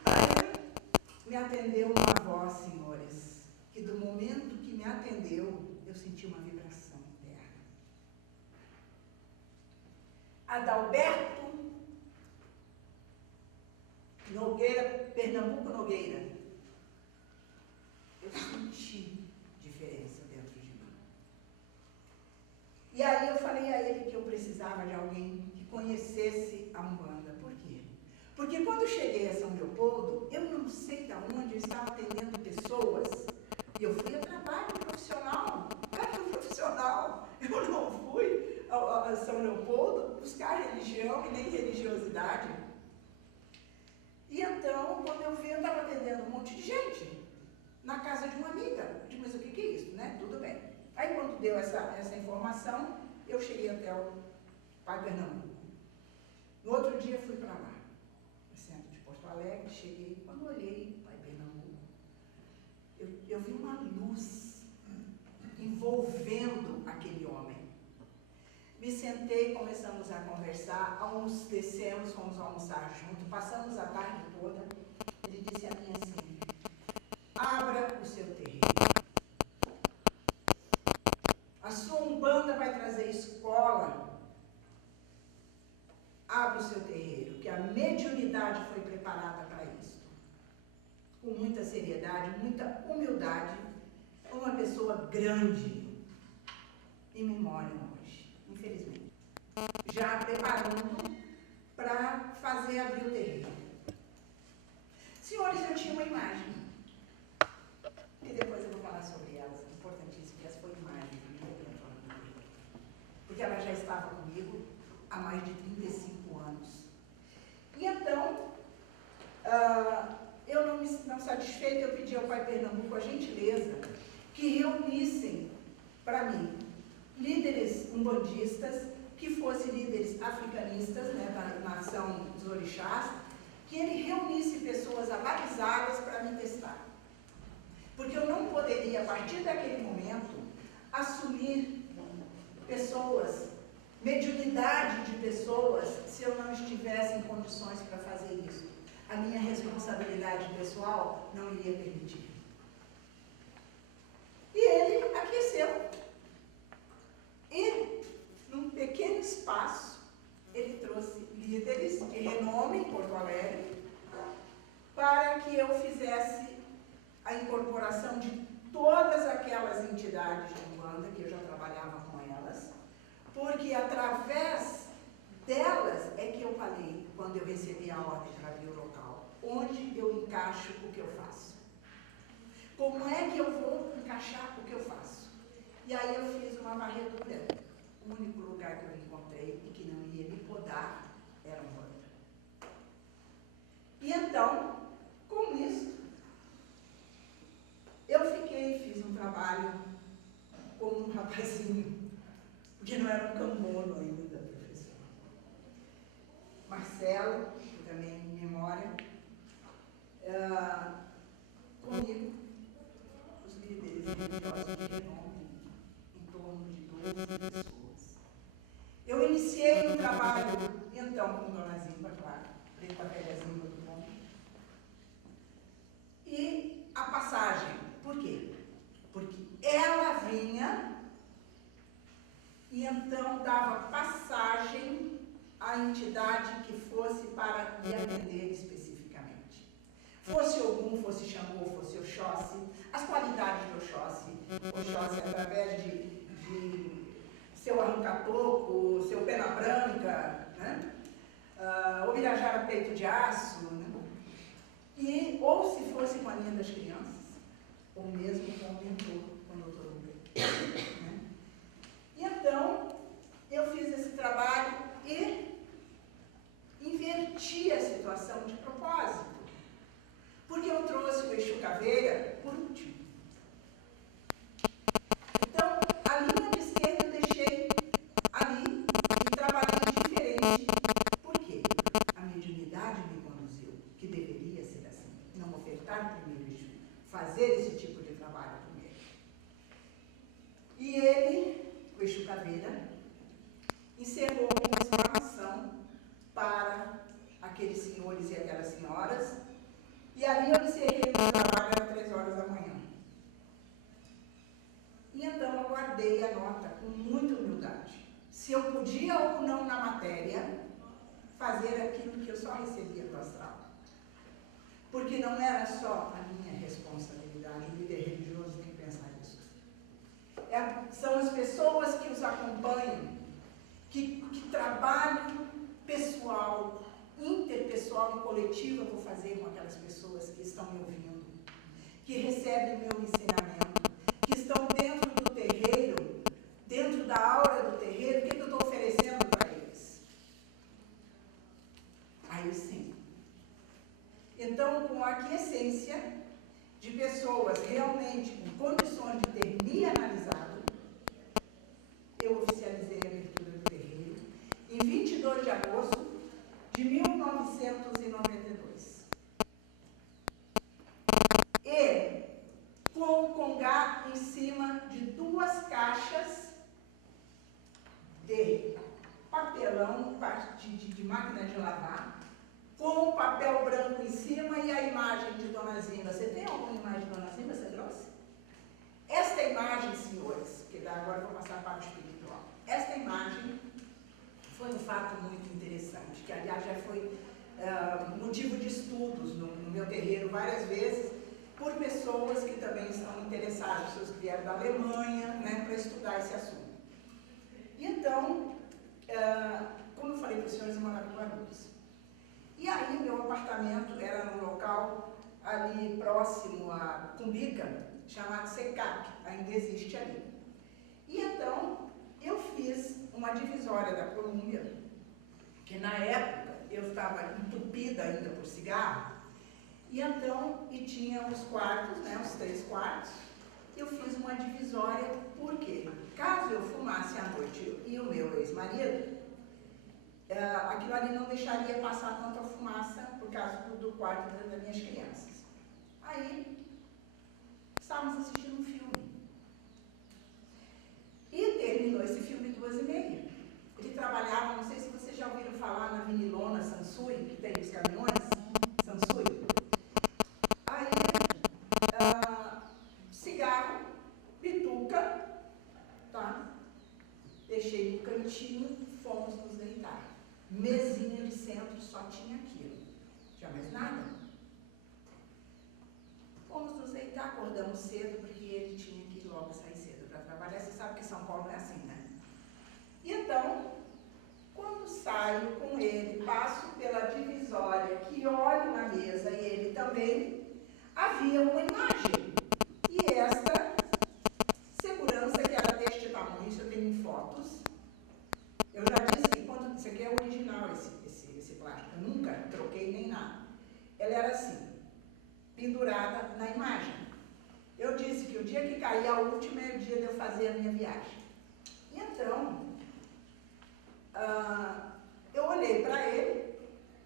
Aí, me atendeu uma voz, senhores, que do momento que me atendeu, eu senti uma vibração interna. Adalberto Nogueira, Pernambuco Nogueira. Eu senti diferença dentro de mim. E aí eu falei a ele que eu precisava de alguém que conhecesse a Umbanda. Por quê? Porque quando eu cheguei a São Leopoldo, eu não sei de onde eu estava atendendo pessoas, e eu fui a trabalho profissional, eu não fui a São Leopoldo buscar religião e nem religiosidade. E então, quando eu vi, eu estava atendendo um monte de gente, na casa de uma amiga. Eu disse, mas o que é isso, né? Tudo bem. Aí, quando deu essa informação, eu cheguei até o Pai Pernambuco. No outro dia, fui para lá, no centro de Porto Alegre, cheguei. Quando olhei Pai Pernambuco, eu vi uma luz envolvendo aquele homem. Me sentei, começamos a conversar, descemos, fomos almoçar junto, passamos a tarde toda. Ele disse a mim assim, abra o seu terreiro. A sua Umbanda vai trazer escola. Abra o seu terreiro, que a mediunidade foi preparada para isso. Com muita seriedade, muita humildade, uma pessoa grande e memória hoje, infelizmente. Já preparando para fazer abrir o terreiro. Senhores, eu tinha uma imagem. E depois eu vou falar sobre elas, importantíssimo, que essa foi a imagem porque ela já estava comigo há mais de 35 anos. E então, eu não satisfeita, eu pedi ao Pai Pernambuco a gentileza que reunissem para mim líderes umbandistas, que fossem líderes africanistas, né, da nação dos orixás, que ele reunisse pessoas abalizadas para me testar. Porque eu não poderia, a partir daquele momento, assumir pessoas, mediunidade de pessoas, se eu não estivesse em condições para fazer isso. A minha responsabilidade pessoal não iria permitir. E ele aqueceu. E, num pequeno espaço, ele trouxe líderes de renome em Porto Alegre para que eu fizesse a incorporação de todas aquelas entidades de Umbanda, que eu já trabalhava com elas, porque através delas é que eu falei, quando eu recebi a ordem para abrir o local, onde eu encaixo o que eu faço. Como é que eu vou encaixar o que eu faço? E aí eu fiz uma varredura. O único lugar que eu encontrei e que não ia me podar era Umbanda. E então, com isso, eu fiz um trabalho como um rapazinho, porque não era um cambono ainda, professor. Marcelo, que também em memória, entidade que fosse para me atender especificamente. Fosse Ogum, fosse Xangô, fosse Oxóssi, as qualidades de Oxóssi. Oxóssi através de seu arranca-toco, seu pena branca, né? O Birajara peito de aço, né? Ou se fosse com a linha das crianças, ou mesmo com o mentor, com o Dr. Humberto, né? E então, eu fiz esse trabalho e inverti a situação de propósito, porque eu trouxe o Exu Caveira por último. Então, a linha de esquerda eu deixei ali e trabalhei diferente. Por quê? A mediunidade me conduziu, que deveria ser assim, não ofertar primeiro Exu, fazer esse tipo de trabalho primeiro. E ele, o Exu Caveira, encerrou uma explanação para aqueles senhores e aquelas senhoras, e ali eu encerrei o meu trabalho, era 3 horas da manhã. E então eu guardei a nota com muita humildade. Se eu podia ou não na matéria fazer aquilo que eu só recebia do astral. Porque não era só a minha responsabilidade, o líder religioso tem que pensar nisso. São as pessoas que os acompanham, que trabalho pessoal, interpessoal e coletivo eu vou fazer com aquelas pessoas que estão me ouvindo, que recebem o meu ensinamento, que estão dentro do terreiro, dentro da aura do terreiro, o que eu estou oferecendo para eles? Aí sim. Então, com a aquiescência de pessoas realmente com condições de ter me analisado, eu oficializei a abertura do terreiro em 22 de agosto de 1992. E com o congá em cima de 2 caixas de papelão de máquina de lavar, com o papel branco em cima e a imagem de Dona Zimba. Você tem alguma imagem de Dona Zimba? Você trouxe? Esta imagem, senhores, que agora eu vou passar a parte espiritual. Esta imagem foi um fato muito interessante, que aliás já foi motivo de estudos no meu terreiro várias vezes, por pessoas que também estão interessadas, pessoas que vieram da Alemanha, né, para estudar esse assunto. E então, como eu falei para os senhores, eu morava em Guarulhos. E aí, meu apartamento era num local ali próximo a Cumbica, chamado Secap, ainda existe ali. E então, eu fiz uma divisória da Colômbia, que na época eu estava entupida ainda por cigarro, e então, tinha os quartos, né, os 3 quartos, eu fiz uma divisória, porque caso eu fumasse à noite e o meu ex-marido, aquilo ali não deixaria passar tanta fumaça por causa do quarto das minhas crianças. Aí, estávamos assistindo um filme. E terminou esse filme 2h30. Ele trabalhava, não sei se vocês já ouviram falar na Vinilona Sansui, que tem os caminhões, Sansui. Aí, cigarro, pituca, tá? Deixei no cantinho, fomos nos deitar. Mesinha de centro, só tinha aquilo. Tinha mais nada. Fomos nos deitar, acordamos cedo, porque ele tinha que logo sair cedo para trabalhar. Você sabe que São Paulo não é assim, né? E então, quando saio com ele, passo pela divisória, que olho na mesa, e ele também, havia uma imagem. E esta segurança, que era deste tamanho, isso eu tenho em fotos. Eu já disse que isso aqui é original, esse plástico. Eu nunca troquei nem nada. Ela era assim, pendurada na imagem. Eu disse que o dia que caía a última é o dia de eu fazer a minha viagem. E então, eu olhei para ele,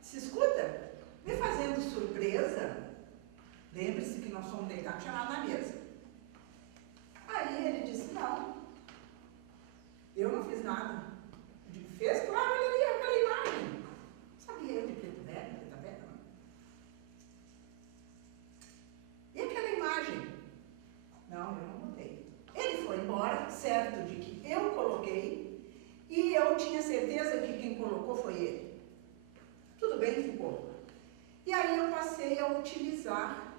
se escuta, me fazendo surpresa. Lembre-se que nós fomos deitar, não tinha nada na mesa. Aí ele disse, não, eu não fiz nada. Eu digo, fez? Claro, olha ali aquela imagem. Sabia eu de preto velho, preta velha? E aquela imagem? Não, eu não botei. Ele foi embora, certo de que eu coloquei, e eu tinha certeza que quem colocou foi ele. E aí eu passei a utilizar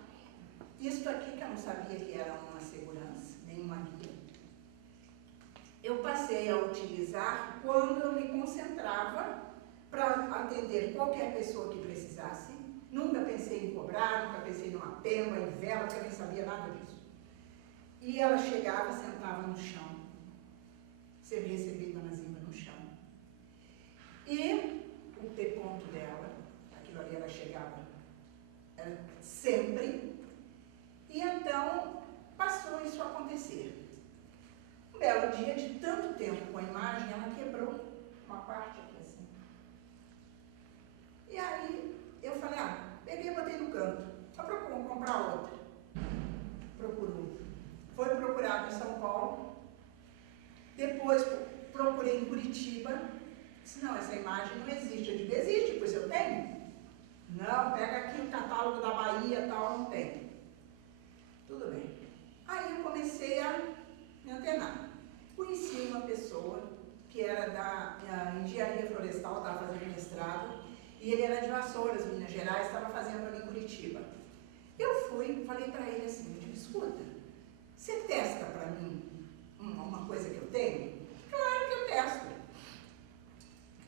isso aqui, que eu não sabia que era uma segurança, nenhuma guia. Eu passei a utilizar quando eu me concentrava para atender qualquer pessoa que precisasse. Nunca pensei em cobrar, nunca pensei numa pema, em vela, porque eu nem sabia nada disso. E ela chegava, sentava no chão. Sempre recebi Dona Zimba no chão. E o P-ponto dela, aquilo ali ela chegava sempre. E então passou isso a acontecer. Um belo dia, de tanto tempo com a imagem, ela quebrou uma parte aqui assim. E aí eu falei, peguei e botei no canto. Só para comprar outra. Procurou. Foi procurado em São Paulo. Depois procurei em Curitiba. Disse, não, essa imagem não existe. Eu digo, existe, pois eu tenho. Não, pega aqui o catálogo da Bahia, tal, não tem. Tudo bem. Aí eu comecei a me antenar. Conheci uma pessoa que era da engenharia florestal, estava fazendo mestrado, e ele era de Vassouras, Minas Gerais, estava fazendo ali em Curitiba. Eu fui, falei para ele assim, eu digo, escuta, você testa para mim uma coisa que eu tenho? Claro que eu testo.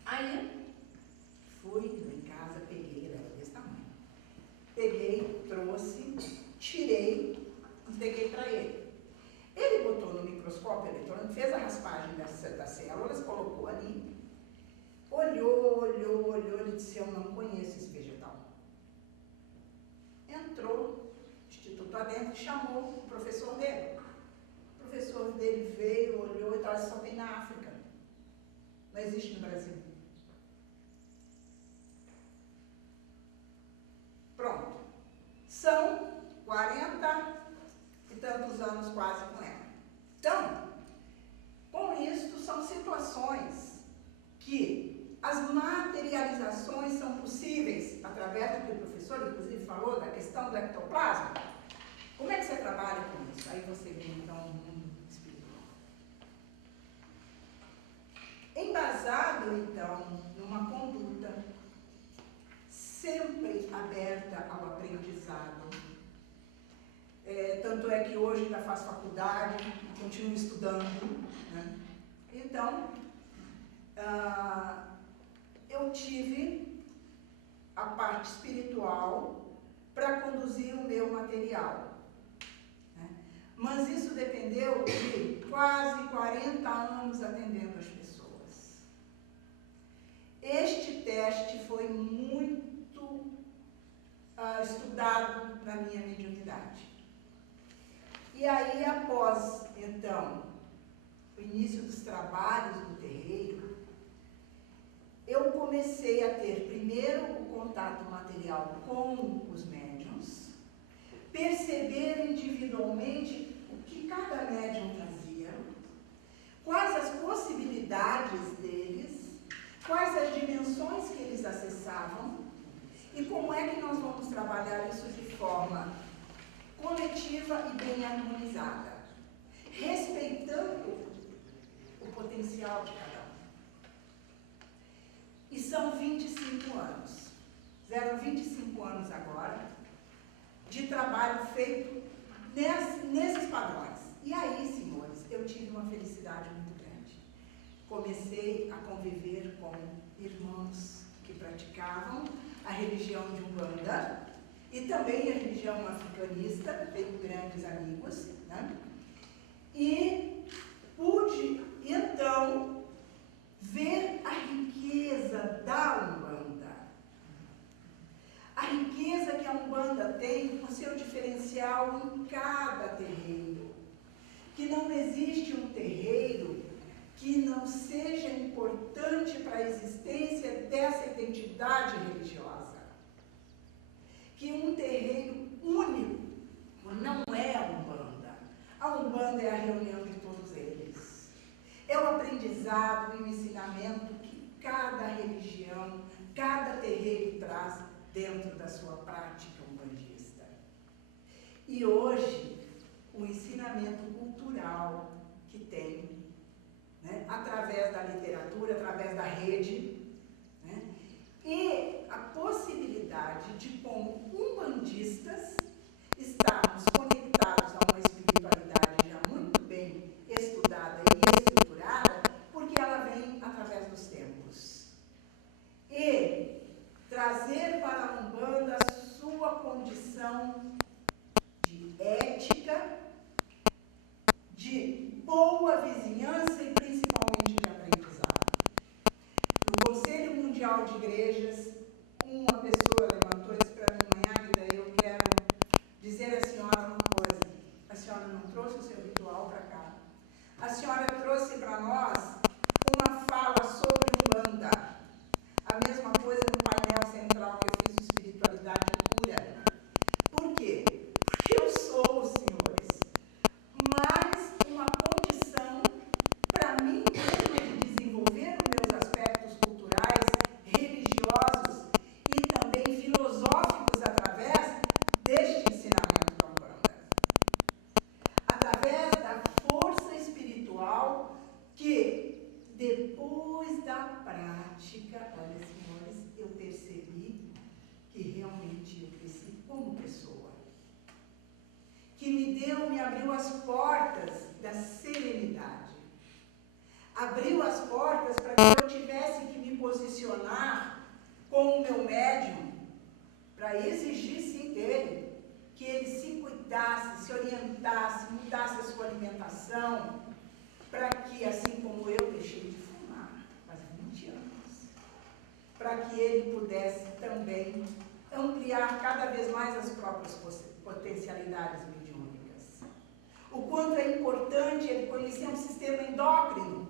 Aí, fui em casa, peguei, era desse tamanho. Peguei, trouxe, tirei, entreguei para ele. Ele botou no microscópio eletrônico, fez a raspagem das células, colocou ali, olhou, ele disse, eu não conheço esse vegetal. Entrou, instituto adentro, e chamou o professor dele. O professor dele veio, olhou e disse, só tem na África. Não existe no Brasil. Pronto. São 40 e tantos anos quase com ela. Então, com isto, são situações que as materializações são possíveis através do que o professor, inclusive, falou da questão do ectoplasma. Como é que você trabalha com isso? Aí você vê, então, o mundo espiritual. Embasado, então, numa conduta sempre aberta ao aprendizado. Tanto é que hoje ainda faço faculdade, continuo estudando, né? Então, eu tive a parte espiritual para conduzir o meu material, né? Mas isso dependeu de quase 40 anos atendendo as pessoas. Este teste foi muito estudado na minha mediunidade. E aí, após, então, o início dos trabalhos no terreiro, eu comecei a ter primeiro o contato material com os médiuns, perceber individualmente o que cada médium trazia, quais as possibilidades deles, quais as dimensões que eles acessavam e como é que nós vamos trabalhar isso de forma coletiva e bem harmonizada, respeitando o potencial de cada um. E são 25 anos, 25 anos agora, de trabalho feito nesses padrões. E aí, senhores, eu tive uma felicidade muito grande. Comecei a conviver com irmãos que praticavam a religião de Umbanda e também a religião africanista, tenho grandes amigos, né? E pude, então, ver a riqueza da Umbanda. A riqueza que a Umbanda tem com seu diferencial em cada terreiro. Que não existe um terreiro que não seja importante para a existência dessa identidade religiosa. Que um terreiro único não é a Umbanda. A Umbanda é a reunião de todos eles. É o aprendizado e o ensinamento que cada religião, cada terreiro traz dentro da sua prática umbandista. E hoje, o ensinamento cultural que tem, né, através da literatura, através da rede, né, e a possibilidade de, como umbandistas, estarmos conectados a uma espiritualidade já muito bem estudada e estruturada, porque ela vem através dos tempos. E trazer para a Umbanda a sua condição de ética, de boa vizinhança e principalmente de aprendizado. No Conselho Mundial de Igrejas, uma pessoa levantou e disse para mim: mãe Águida, eu quero dizer à senhora uma coisa. A senhora não trouxe o seu ritual para cá. A senhora trouxe para nós uma fala sobre Umbanda. A mesma coisa no painel central que eu fiz de espiritualidade pura. Por quê? Porque eu sou, senhores, mais uma condição para mim mesma de desenvolver os meus aspectos culturais, religiosos e também filosóficos através deste ensinamento da Umbanda. Através da força espiritual que, depois da prática, olha, senhores, eu percebi que realmente eu cresci como pessoa. Que me abriu as portas da serenidade. Abriu as portas para que eu tivesse que me posicionar como o meu médium, para exigir sim dele, que ele se cuidasse, se orientasse, mudasse a sua alimentação, para que, assim como eu deixei de fumar, faz 20 anos, para que ele pudesse também ampliar cada vez mais as próprias potencialidades mediúnicas. O quanto é importante ele conhecer um sistema endócrino,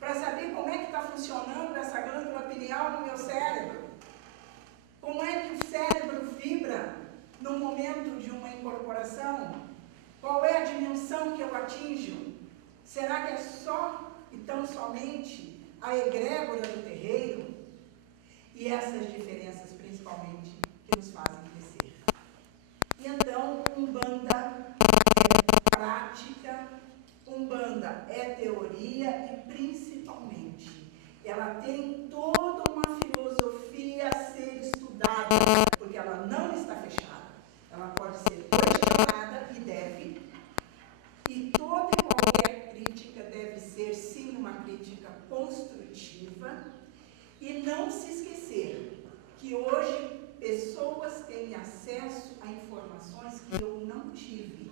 para saber como é que está funcionando essa glândula pineal no meu cérebro. Como é que o cérebro vibra no momento de uma incorporação? Qual é a dimensão que eu atinjo? Será que é só e tão somente a egrégora do terreiro? E essas diferenças, principalmente, que nos fazem crescer. E então, Umbanda é prática, Umbanda é teoria e, principalmente, ela tem toda uma filosofia a ser estudada, porque ela não está fechada. Ela pode ser questionada e deve. E toda e qualquer crítica deve ser, sim, uma crítica construtiva. E não se esquecer que hoje pessoas têm acesso a informações que eu não tive,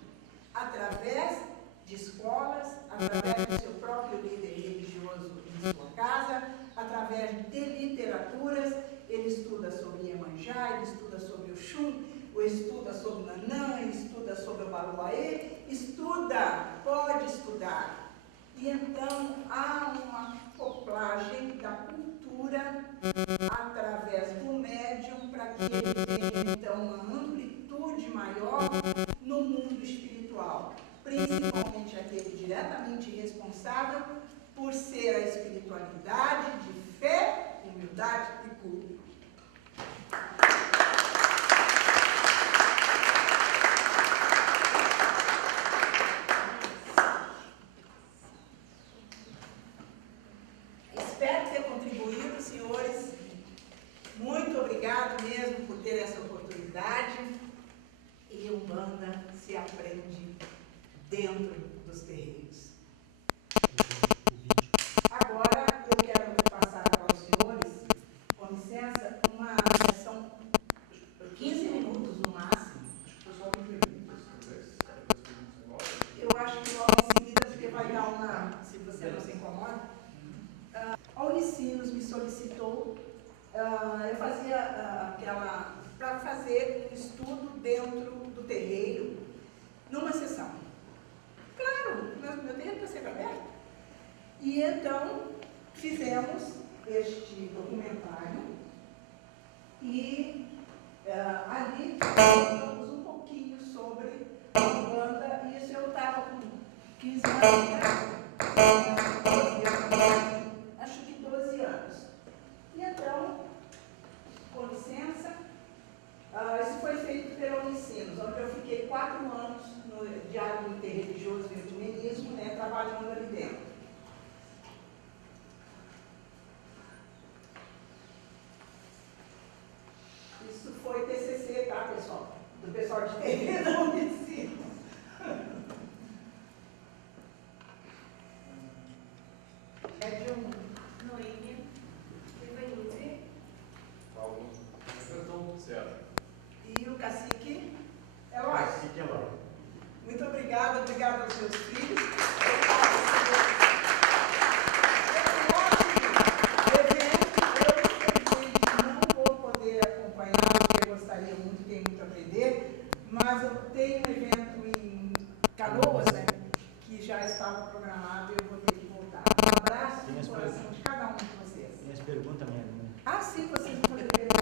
através de escolas, através do seu próprio líder religioso em sua casa, através de literaturas. Ele estuda sobre Iemanjá, ele estuda sobre o Xum, ele estuda sobre o Nanã, ele estuda sobre o Baluaê, pode estudar. E então há uma acoplagem da cultura através do médium para que ele tenha então uma amplitude maior no mundo espiritual, principalmente aquele diretamente responsável por ser a espiritualidade de fé, humildade e culto. Espero ter contribuído, senhores. Muito obrigado mesmo por ter essa oportunidade. E Umbanda se aprende dentro dos terreiros. Agora eu quero passar para os senhores, com licença, são 15 minutos no máximo. Eu acho que logo em seguida, porque vai dar uma, se você não se incomoda. A Unicinos me solicitou, eu fazia para fazer um estudo dentro do terreiro, numa sessão. Claro, meu terreiro está sempre aberto. E então, fizemos este documentário e ali falamos um pouquinho sobre a Umbanda. Isso eu estava com 15 anos, acho que 12 anos. E então, com licença, isso foi feito pela Unicinos, onde eu fiquei 4 anos no Diálogo Interreligioso e Ecumenismo, trabalhando ali dentro. É de um... Noêmia, Evanilze, Paulo. Certo. E o cacique é o Ais. Cacique é lá. Muito obrigada aos seus filhos. Eu não vou poder acompanhar, porque eu gostaria muito, tenho muito a aprender, mas eu tenho um evento em Canoas, né, que já estava programado e eu vou ter que voltar. Um abraço no coração de cada um de vocês. Tem as perguntas, minha irmã. Ah, sim, vocês vão fazer perguntas.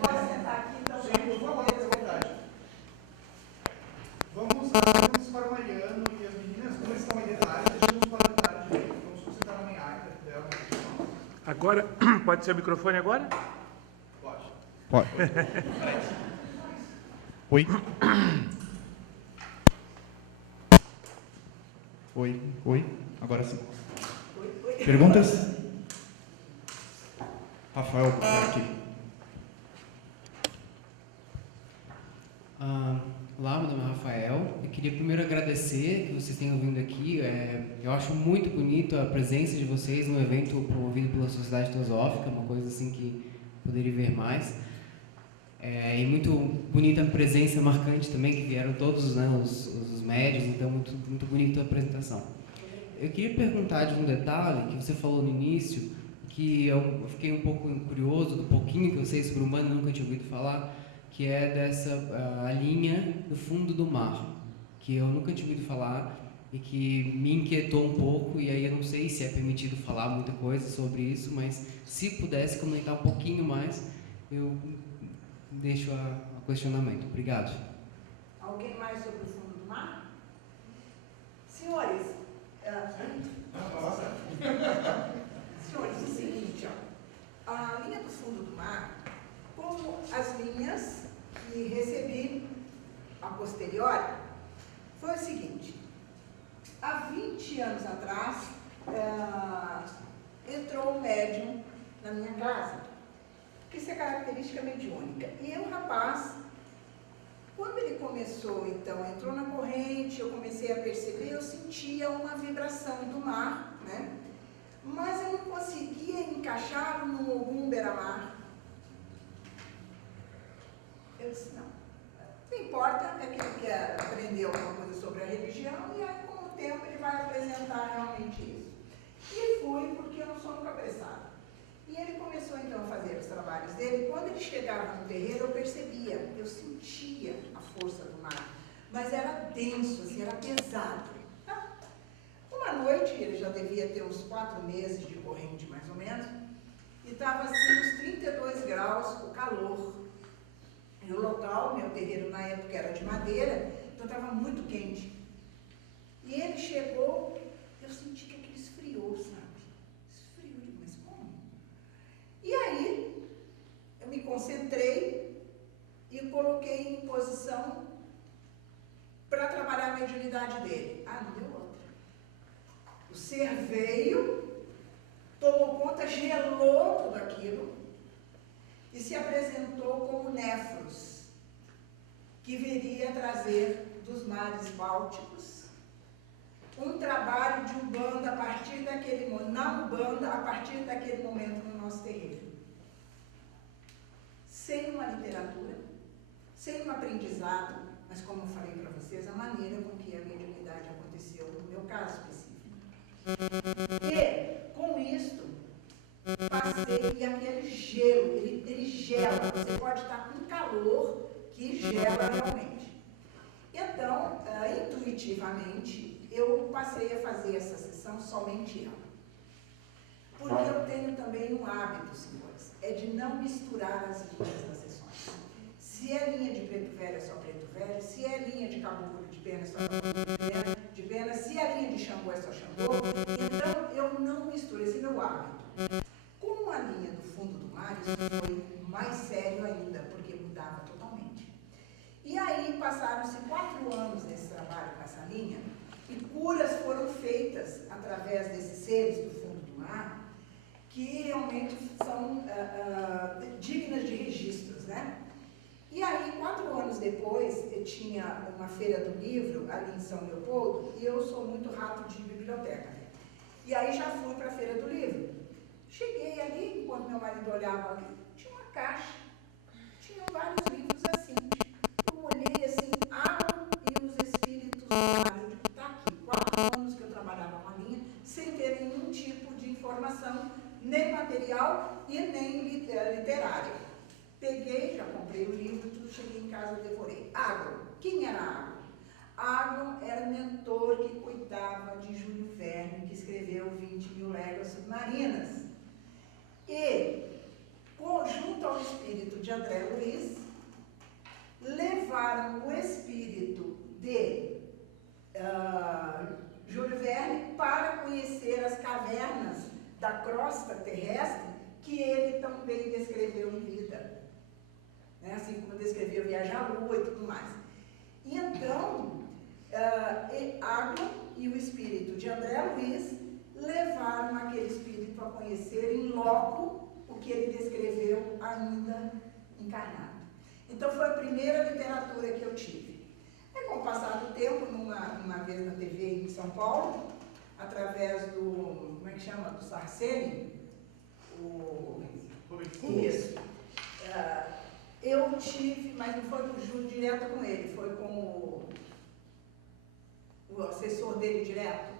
Pode sentar aqui, então. Sim, por favor, à vontade. Vamos para o Mariano e as meninas, como eles estão em detalhes, deixamos para a tarde direito. Vamos consultar a manhã dela. Agora, pode ser o microfone agora? Pode. Oi. Oi. Agora sim. Perguntas? Rafael, aqui. Olá, meu nome é Rafael. Eu queria primeiro agradecer que vocês tenham vindo aqui. Eu acho muito bonito a presença de vocês no evento promovido pela Sociedade Teosófica, uma coisa assim que poderia ver mais. E muito bonita a presença marcante também, que vieram todos, né, os médios, então muito bonita a apresentação. Eu queria perguntar de um detalhe que você falou no início, que eu fiquei um pouco curioso do pouquinho que eu sei sobre o humano, nunca tinha ouvido falar, que é dessa a linha do fundo do mar, que eu nunca tinha ouvido falar e que me inquietou um pouco, e aí eu não sei se é permitido falar muita coisa sobre isso, mas se pudesse comentar um pouquinho mais, eu deixo a questionamento. Obrigado. Alguém mais sobre o fundo do mar? Senhores, senhores, é o seguinte, ó, a linha do fundo do mar, como as linhas que recebi a posteriori, foi o seguinte: há 20 anos atrás, entrou um médium na minha casa, que isso é característica mediúnica. E o rapaz, quando ele começou, então, entrou na corrente, eu comecei a perceber, eu sentia uma vibração do mar, né? Mas eu não conseguia encaixar no Ogum Beira-Mar. Eu disse, não importa, é que ele quer aprender alguma coisa sobre a religião, e aí, com o tempo, ele vai apresentar realmente isso. E fui, porque eu não sou nunca apressada. E ele começou, então, a fazer os trabalhos dele. Quando ele chegava no terreiro, eu percebia, eu sentia a força do mar, mas era denso, assim, era pesado. Uma noite, ele já devia ter uns 4 meses de corrente, mais ou menos, e estava assim, uns 32 graus, o calor. No local, meu terreiro na época era de madeira, então estava muito quente. E ele chegou, eu senti que aquilo esfriou, sabe? Esfriou, eu digo, mas como? E aí, eu me concentrei e coloquei em posição para trabalhar a mediunidade dele. Ah, não deu outra. O ser veio, tomou conta, gelou tudo aquilo e se apresentou como Néfros, que viria trazer dos mares bálticos um trabalho de Umbanda a partir daquele momento, na Umbanda, a partir daquele momento no nosso terreiro. Sem uma literatura, sem um aprendizado, mas como eu falei para vocês, a maneira com que a mediunidade aconteceu no meu caso específico. E, com isto, passei e aquele gelo, ele gela, você pode estar com calor que gela realmente. Então, intuitivamente, eu passei a fazer essa sessão somente ela. Porque eu tenho também um hábito, senhores, é de não misturar as linhas das sessões. Se é linha de preto velho, é só preto velho. Se é linha de caboclo de pena, é só caboclo de pena. Se é linha de Xangô, é só Xangô. Então, eu não misturo, esse é meu hábito. Com a linha do fundo do mar, isso foi mais sério ainda, porque mudava totalmente. E aí, passaram-se 4 anos nesse trabalho com essa linha, e curas foram feitas através desses seres do fundo do mar, que realmente são dignas de registros, né? depois, tinha uma feira do livro ali em São Leopoldo, e eu sou muito rato de biblioteca. E aí já fui para a feira do livro. Cheguei ali, enquanto meu marido olhava ali, tinha uma caixa, tinha vários livros assim. Eu olhei assim, Água e os Espíritos do Mar. Eu digo, tá aqui, 4 anos que eu trabalhava com a linha, sem ter nenhum tipo de informação, nem material e nem literária. Peguei, já comprei o livro, tudo, cheguei em casa e devorei. Água. Quem era Água? Água era o mentor que cuidava de Júlio Verne, que escreveu 20.000 Léguas Submarinas. E, junto ao espírito de André Luiz, levaram o espírito de Júlio Verne para conhecer as cavernas da crosta terrestre que ele também descreveu em vida. Né? Assim como descreveu Viagem à Lua e tudo mais. E então, Água e o espírito de André Luiz levaram aquele espírito a conhecer em loco o que ele descreveu ainda encarnado. Então foi a primeira literatura que eu tive. E com o passar do tempo, uma vez na TV em São Paulo, através do, como é que chama? Do Sarceni, isso. Eu tive, mas não foi direto com ele, foi com o assessor dele direto.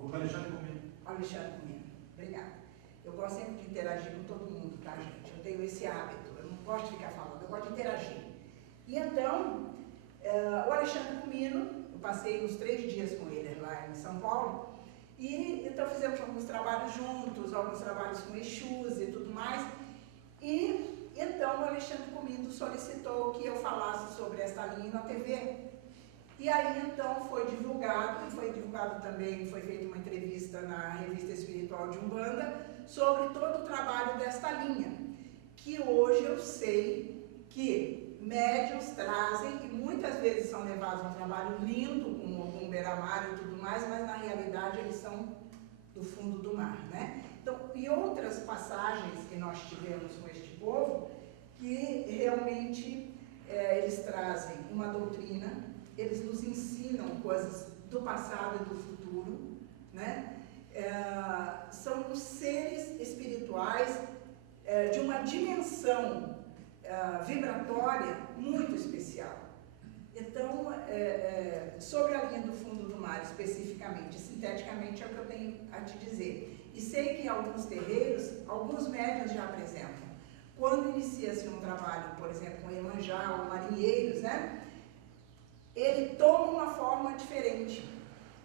O Alexandre Comino. Alexandre Comino, obrigada. Eu gosto sempre de interagir com todo mundo, tá, gente? Eu tenho esse hábito, eu não gosto de ficar falando, eu gosto de interagir. E então, o Alexandre Comino, eu passei uns 3 dias com ele lá em São Paulo, e então fizemos alguns trabalhos juntos, alguns trabalhos com Exus e tudo mais, e então o Alexandre Comino solicitou que eu falasse sobre esta linha na TV. E aí então foi divulgado, e foi divulgado também, foi feita uma entrevista na Revista Espiritual de Umbanda, sobre todo o trabalho desta linha, que hoje eu sei que médiuns trazem, e muitas vezes são levados a um trabalho lindo, com beira-mar e tudo mais, mas na realidade eles são do fundo do mar, né? Então, e outras passagens que nós tivemos com este povo, que realmente eles trazem uma doutrina, eles nos ensinam coisas do passado e do futuro, né? São seres espirituais de uma dimensão vibratória muito especial. Então, sobre a linha do fundo do mar especificamente, sinteticamente é o que eu tenho a te dizer. E sei que em alguns terreiros, alguns médiuns já apresentam. Quando inicia-se um trabalho, por exemplo, com Iemanjá ou marinheiros, né? Ele toma uma forma diferente.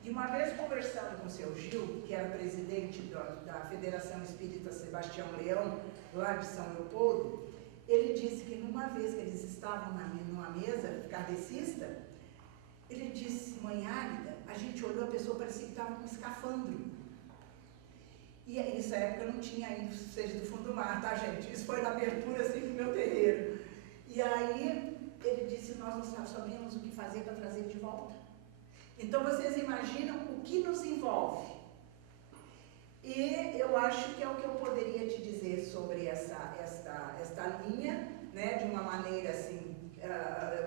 E uma vez conversando com o seu Gil, que era presidente da Federação Espírita Sebastião Leão, lá de São Leopoldo, ele disse que numa vez que eles estavam numa mesa kardecista, ele disse, Mãe Águida, a gente olhou, a pessoa parecia que estava com um escafandro. E nessa época não tinha ainda Seja do Fundo do Mar, tá, gente? Isso foi na abertura assim, do meu terreiro. E aí ele disse, nós não sabemos o que fazer para trazer de volta. Então vocês imaginam o que nos envolve. E eu acho que é o que eu poderia te dizer sobre esta linha, né, de uma maneira assim,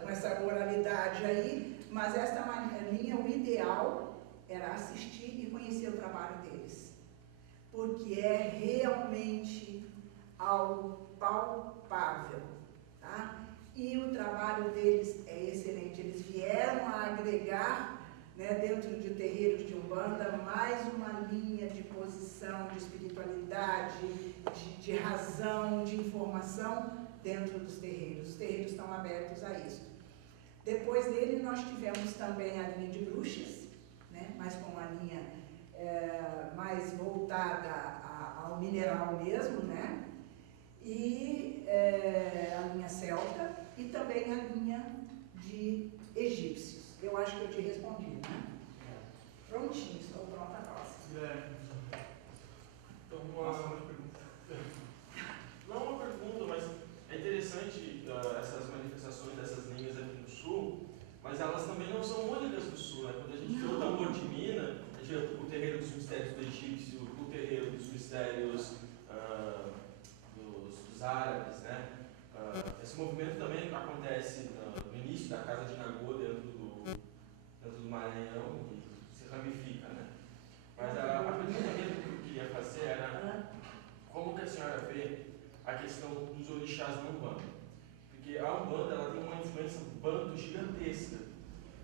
com essa oralidade aí, mas esta linha, o ideal era assistir e conhecer o trabalho deles, porque é realmente algo palpável, tá? E o trabalho deles é excelente, eles vieram a agregar, né, dentro de terreiros de Umbanda, mais uma linha de posição, de espiritualidade, de razão, de informação dentro dos terreiros. Os terreiros estão abertos a isso. Depois dele, nós tivemos também a linha de bruxas, né, mas com uma linha mais voltada ao mineral mesmo, né, e a linha celta e também a linha de egípcios. Eu acho que eu te respondi, né? Prontinho, estou pronta a próxima. Então, não uma pergunta, mas é interessante essas manifestações dessas linhas aqui no Sul, mas elas também não são únicas do Sul, né? Quando a gente vê o tambor de Mina, a gente vê o terreiro dos mistérios do egípcio, o terreiro dos mistérios dos árabes, né? Esse movimento também também acontece no início da casa de Nagô, dentro do Maranhão, e se ramifica, né? Mas a pergunta mesmo que eu queria fazer era como que a senhora vê a questão dos orixás na Umbanda? Porque a Umbanda ela tem uma influência banto gigantesca.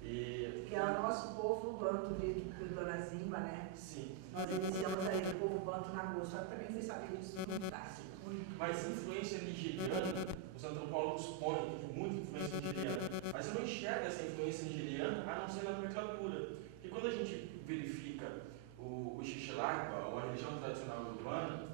Que é o nosso povo banto, dito por Dona Zimba, né? Sim. Nós iniciamos aí o povo banto na Goa, só que também fui saber disso muito tarde. Mas influência nigeriana, os antropólogos põem que tem muita influência nigeriana, mas eu não enxergo essa influência nigeriana a não ser na nomenclatura. Porque quando a gente verifica o Xixilagua, ou a religião tradicional urbana,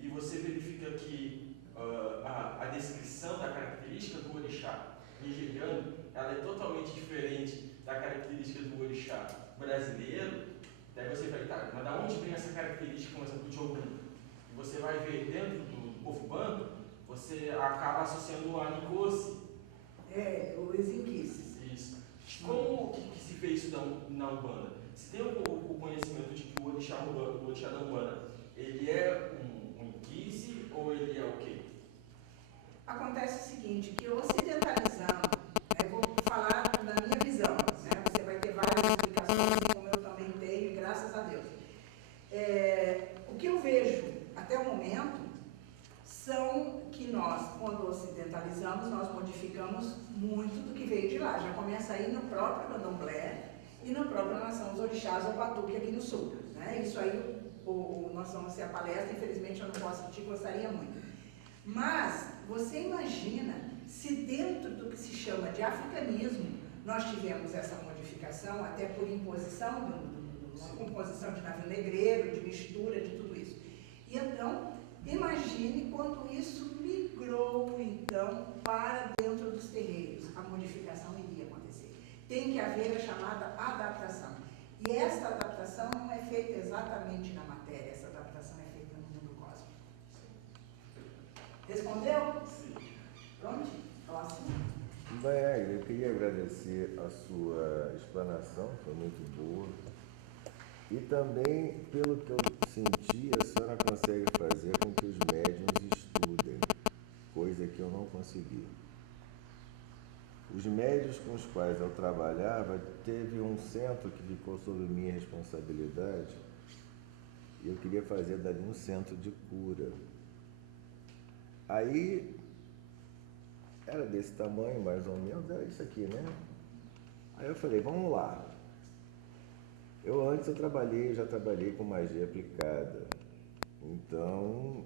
e você verifica que a descrição da característica do orixá nigeriano, ela é totalmente diferente da característica do orixá brasileiro, daí você vai, tá, mas da onde vem essa característica como essa do Diogun? E você vai ver dentro do povo banto, você acaba associando a Nkosi. Os inquices. Isso. Como que se vê isso na Umbanda? Se tem o conhecimento de que o orixá da Umbanda, ele é um inquice ou ele é o quê? Acontece o seguinte, que ocidentalizando, vou falar da minha visão, né? Você vai ter várias explicações, como eu também tenho, e graças a Deus. O que eu vejo até o momento são que nós, quando ocidentalizamos, nós modificamos muito do que veio de lá. Já começa aí no próprio candomblé e na própria nação dos orixás ou batuque aqui no sul. Né? Isso aí, nós vamos ser a palestra, infelizmente eu não posso assistir, gostaria muito. Mas você imagina se dentro do que se chama de africanismo nós tivemos essa modificação, até por imposição, uma composição de navio negreiro, de mistura, de tudo isso. E então, imagine quando isso migrou, então, para dentro dos terreiros. A modificação iria acontecer. Tem que haver a chamada adaptação. E essa adaptação não é feita exatamente na matéria, essa adaptação é feita no mundo cósmico. Respondeu? Sim. Pronto? Próximo. Bem, eu queria agradecer a sua explanação, foi muito boa. E também, pelo que eu senti, a senhora consegue fazer com que os médiuns estudem, coisa que eu não consegui. Os médiuns com os quais eu trabalhava, teve um centro que ficou sob minha responsabilidade, e eu queria fazer dali um centro de cura. Aí, era desse tamanho, mais ou menos, era isso aqui, né? Aí eu falei, vamos lá. Eu já trabalhei com magia aplicada. Então,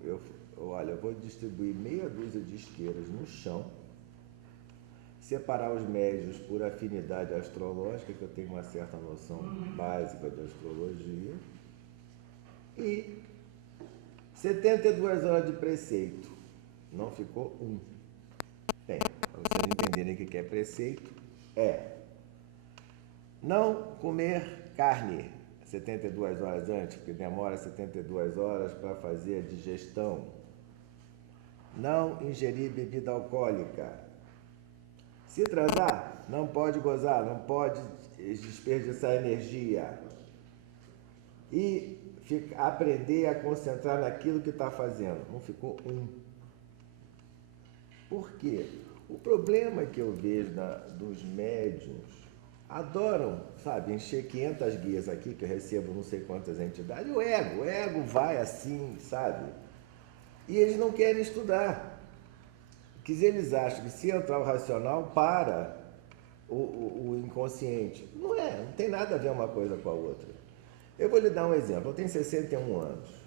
olha, eu vou distribuir meia dúzia de isqueiros no chão, separar os médiuns por afinidade astrológica, que eu tenho uma certa noção básica de astrologia, e 72 horas de preceito. Não ficou um. Bem, para vocês entenderem o que é preceito, não comer carne 72 horas antes, porque demora 72 horas para fazer a digestão. Não ingerir bebida alcoólica. Se transar, não pode gozar, não pode desperdiçar energia. E aprender a concentrar naquilo que está fazendo. Não ficou um. Por quê? O problema que eu vejo dos médiuns, adoram, sabe, encher 500 guias aqui, que eu recebo não sei quantas entidades, o ego vai assim, sabe? E eles não querem estudar. Porque eles acham que se entrar o racional, para o inconsciente. Não tem nada a ver uma coisa com a outra. Eu vou lhe dar um exemplo. Eu tenho 61 anos.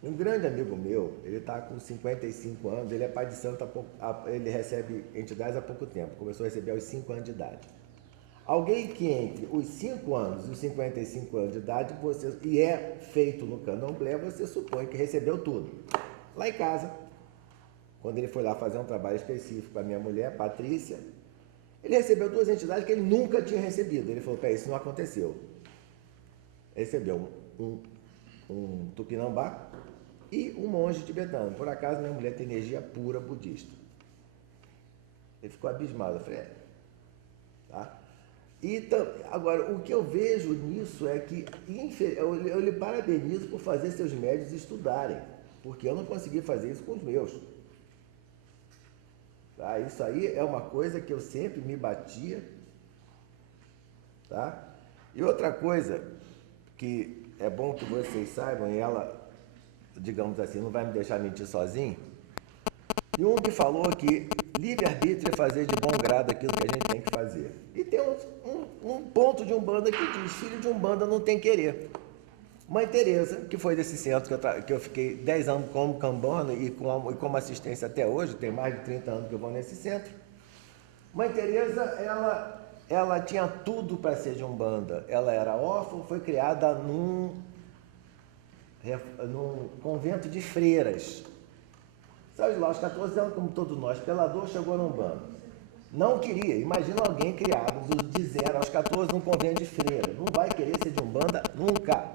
Um grande amigo meu, ele está com 55 anos, ele é pai de santo, ele recebe entidades há pouco tempo, começou a receber aos 5 anos de idade. Alguém que entre os 5 anos e os 55 anos de idade, e é feito no candomblé, você supõe que recebeu tudo. Lá em casa, quando ele foi lá fazer um trabalho específico com a minha mulher, Patrícia, ele recebeu 2 entidades que ele nunca tinha recebido. Ele falou, isso não aconteceu. Ele recebeu um tupinambá e um monge tibetano. Por acaso, minha mulher tem energia pura budista. Ele ficou abismado. Eu falei, tá? Agora, o que eu vejo nisso é que eu lhe parabenizo por fazer seus médios estudarem, porque eu não consegui fazer isso com os meus. Tá? Isso aí é uma coisa que eu sempre me batia. Tá? E outra coisa que é bom que vocês saibam, e ela, digamos assim, não vai me deixar mentir sozinho. Jung falou que livre-arbítrio é fazer de bom grado aquilo que a gente tem que fazer. E tem um ponto de Umbanda que diz: filho de Umbanda não tem querer. Mãe Teresa, que foi desse centro que eu fiquei 10 anos como cambona e como assistência até hoje, tem mais de 30 anos que eu vou nesse centro. Mãe Teresa, ela tinha tudo para ser de Umbanda. Ela era órfã, foi criada num convento de freiras. Sabe lá, aos 14 anos, como todos nós, pela dor, chegou no Umbanda. Não queria. Imagina alguém criado de 0 aos 14 num convento de freira. Não vai querer ser de Umbanda nunca.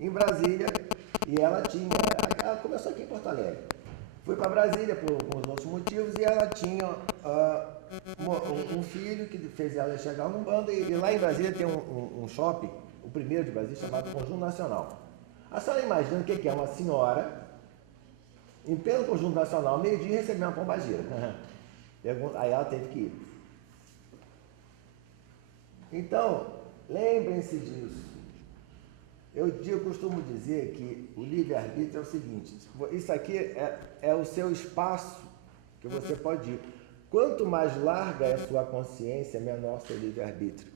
Em Brasília, e ela começou aqui em Porto Alegre. Fui para Brasília por alguns outros motivos e ela tinha um filho que fez ela chegar no Umbanda, e lá em Brasília tem um shopping, o primeiro de Brasília, chamado Conjunto Nacional. A senhora imagina o que é uma senhora em pleno Conjunto Nacional, meio-dia, receber uma pombagira. Aí ela teve que ir. Então, lembrem-se disso. Eu costumo dizer que o livre-arbítrio é o seguinte: isso aqui é o seu espaço que você pode ir. Quanto mais larga é a sua consciência, menor seu livre-arbítrio.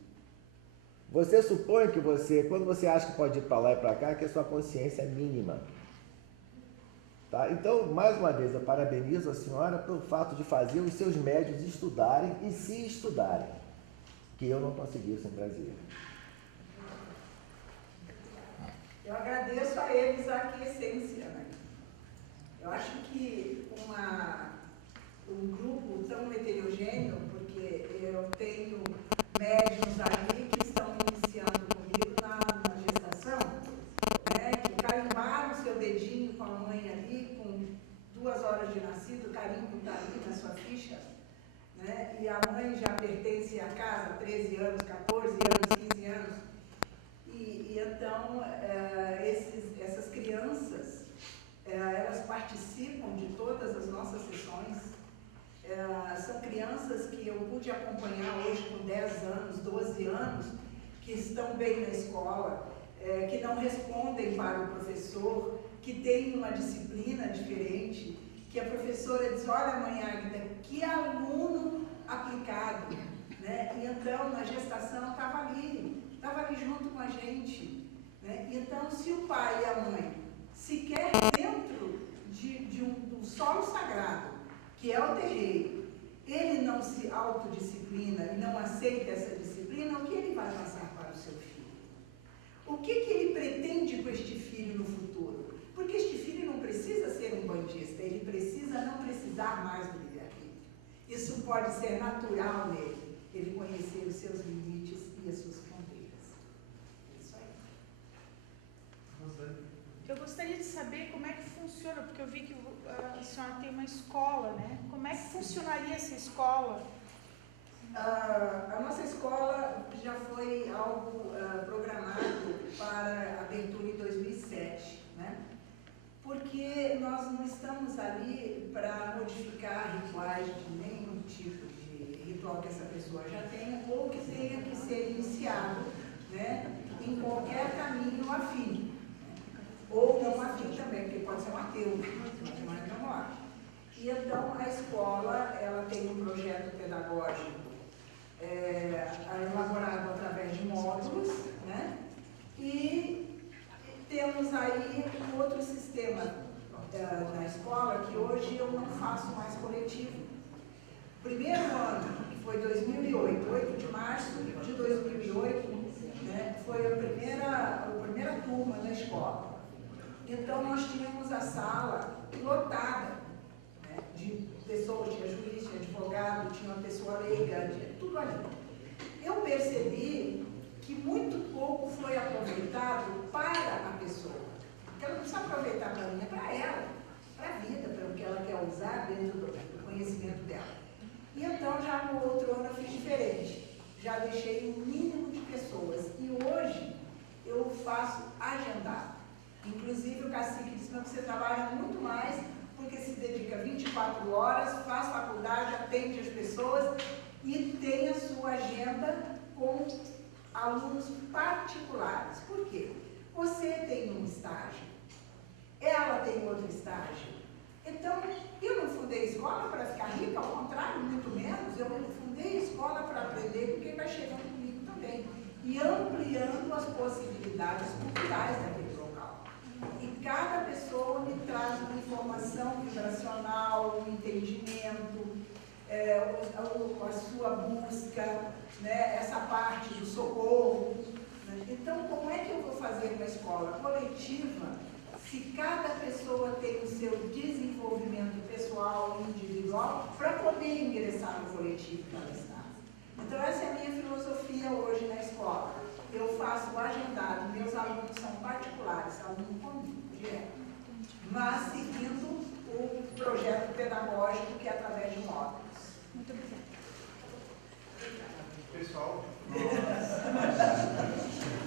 Você supõe que quando você acha que pode ir para lá e para cá, que a sua consciência é mínima. Tá? Então, mais uma vez, eu parabenizo a senhora pelo fato de fazer os seus médios estudarem e se estudarem, que eu não consegui isso em Brasília. Eu agradeço a eles a aquiescência, né? Eu acho que um grupo tão heterogêneo, porque eu tenho médiuns ali que estão iniciando comigo na gestação, né, que carimbaram o seu dedinho com a mãe ali, com 2 horas de nascido, o carimbo está ali na sua ficha, né, e a mãe já pertence à casa há 13 anos, 14 anos, 15 anos. E então, essas crianças, elas participam de todas as nossas sessões. São crianças que eu pude acompanhar hoje com 10 anos, 12 anos, que estão bem na escola, que não respondem para o professor, que têm uma disciplina diferente, que a professora diz: olha, mãe Águida, que aluno aplicado, né? E então, na gestação, estava ali junto com a gente, né? Então, se o pai e a mãe sequer dentro do solo sagrado, que é o terreiro, ele não se autodisciplina e não aceita essa disciplina, o que ele vai passar para o seu filho? O que ele pretende com este filho no futuro? Porque este filho não precisa ser um bandista, ele precisa não precisar mais do livre-arbítrio. Isso pode ser natural nele, ele conhecer os seus limites e as suas fronteiras. É isso aí. Eu gostaria de saber como é que funciona, porque eu vi que a senhora tem uma escola, né? Como é que funcionaria essa escola? A nossa escola já foi algo programado para abertura em 2007, né? Porque nós não estamos ali para modificar rituais de nenhum tipo de ritual que essa pessoa já tenha ou que tenha que ser iniciado, né, em qualquer caminho afim. Ou não afim também, porque pode ser um ateu, mas não é gnomolágico. E então a escola, ela tem um projeto pedagógico elaborado através de módulos, né? E temos aí um outro sistema na escola que hoje eu não faço mais coletivo. Primeiro ano, que foi 2008, 8 de março de 2008, né, foi a primeira turma da escola. Então nós tínhamos a sala lotada, né, de pessoas, tinha juiz, tinha advogado, tinha uma pessoa leiga, tinha tudo ali. Eu percebi que muito pouco foi aproveitado para a pessoa. Porque ela não precisa aproveitar para mim, é para ela, para a vida, para o que ela quer usar dentro do conhecimento dela. E então, já no outro ano, eu fiz diferente. Já deixei um mínimo de pessoas. E hoje, eu faço agendado. Inclusive, o cacique disse que você trabalha muito mais, porque se dedica 24 horas, faz faculdade, atende as pessoas e tem a sua agenda com alunos particulares. Por quê? Você tem um estágio, ela tem outro estágio. Então, eu não fundei escola para ficar rica, ao contrário, muito menos. Eu fundei escola para aprender com quem vai chegando comigo também. E ampliando as possibilidades culturais daquele local. E cada pessoa me traz uma informação vibracional, um entendimento, a sua busca, né, essa parte do socorro. Né? Então, como é que eu vou fazer uma escola coletiva se cada pessoa tem o seu desenvolvimento pessoal e individual para poder ingressar no coletivo que ela está? Então, essa é a minha filosofia hoje na escola. Eu faço o agendado, meus alunos são particulares, aluno comigo, direto, mas seguindo o projeto pedagógico que é através de módulos. Muito obrigada. Pessoal,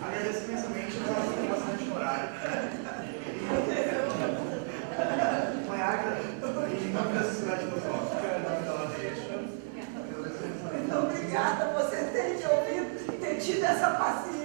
agradeço imensamente, nós temos bastante horário. Maiaca, em nome da Sociedade Filosófica, em nome da Ladeixa, Muito obrigada por vocês terem me ouvido e ter tido essa paciência.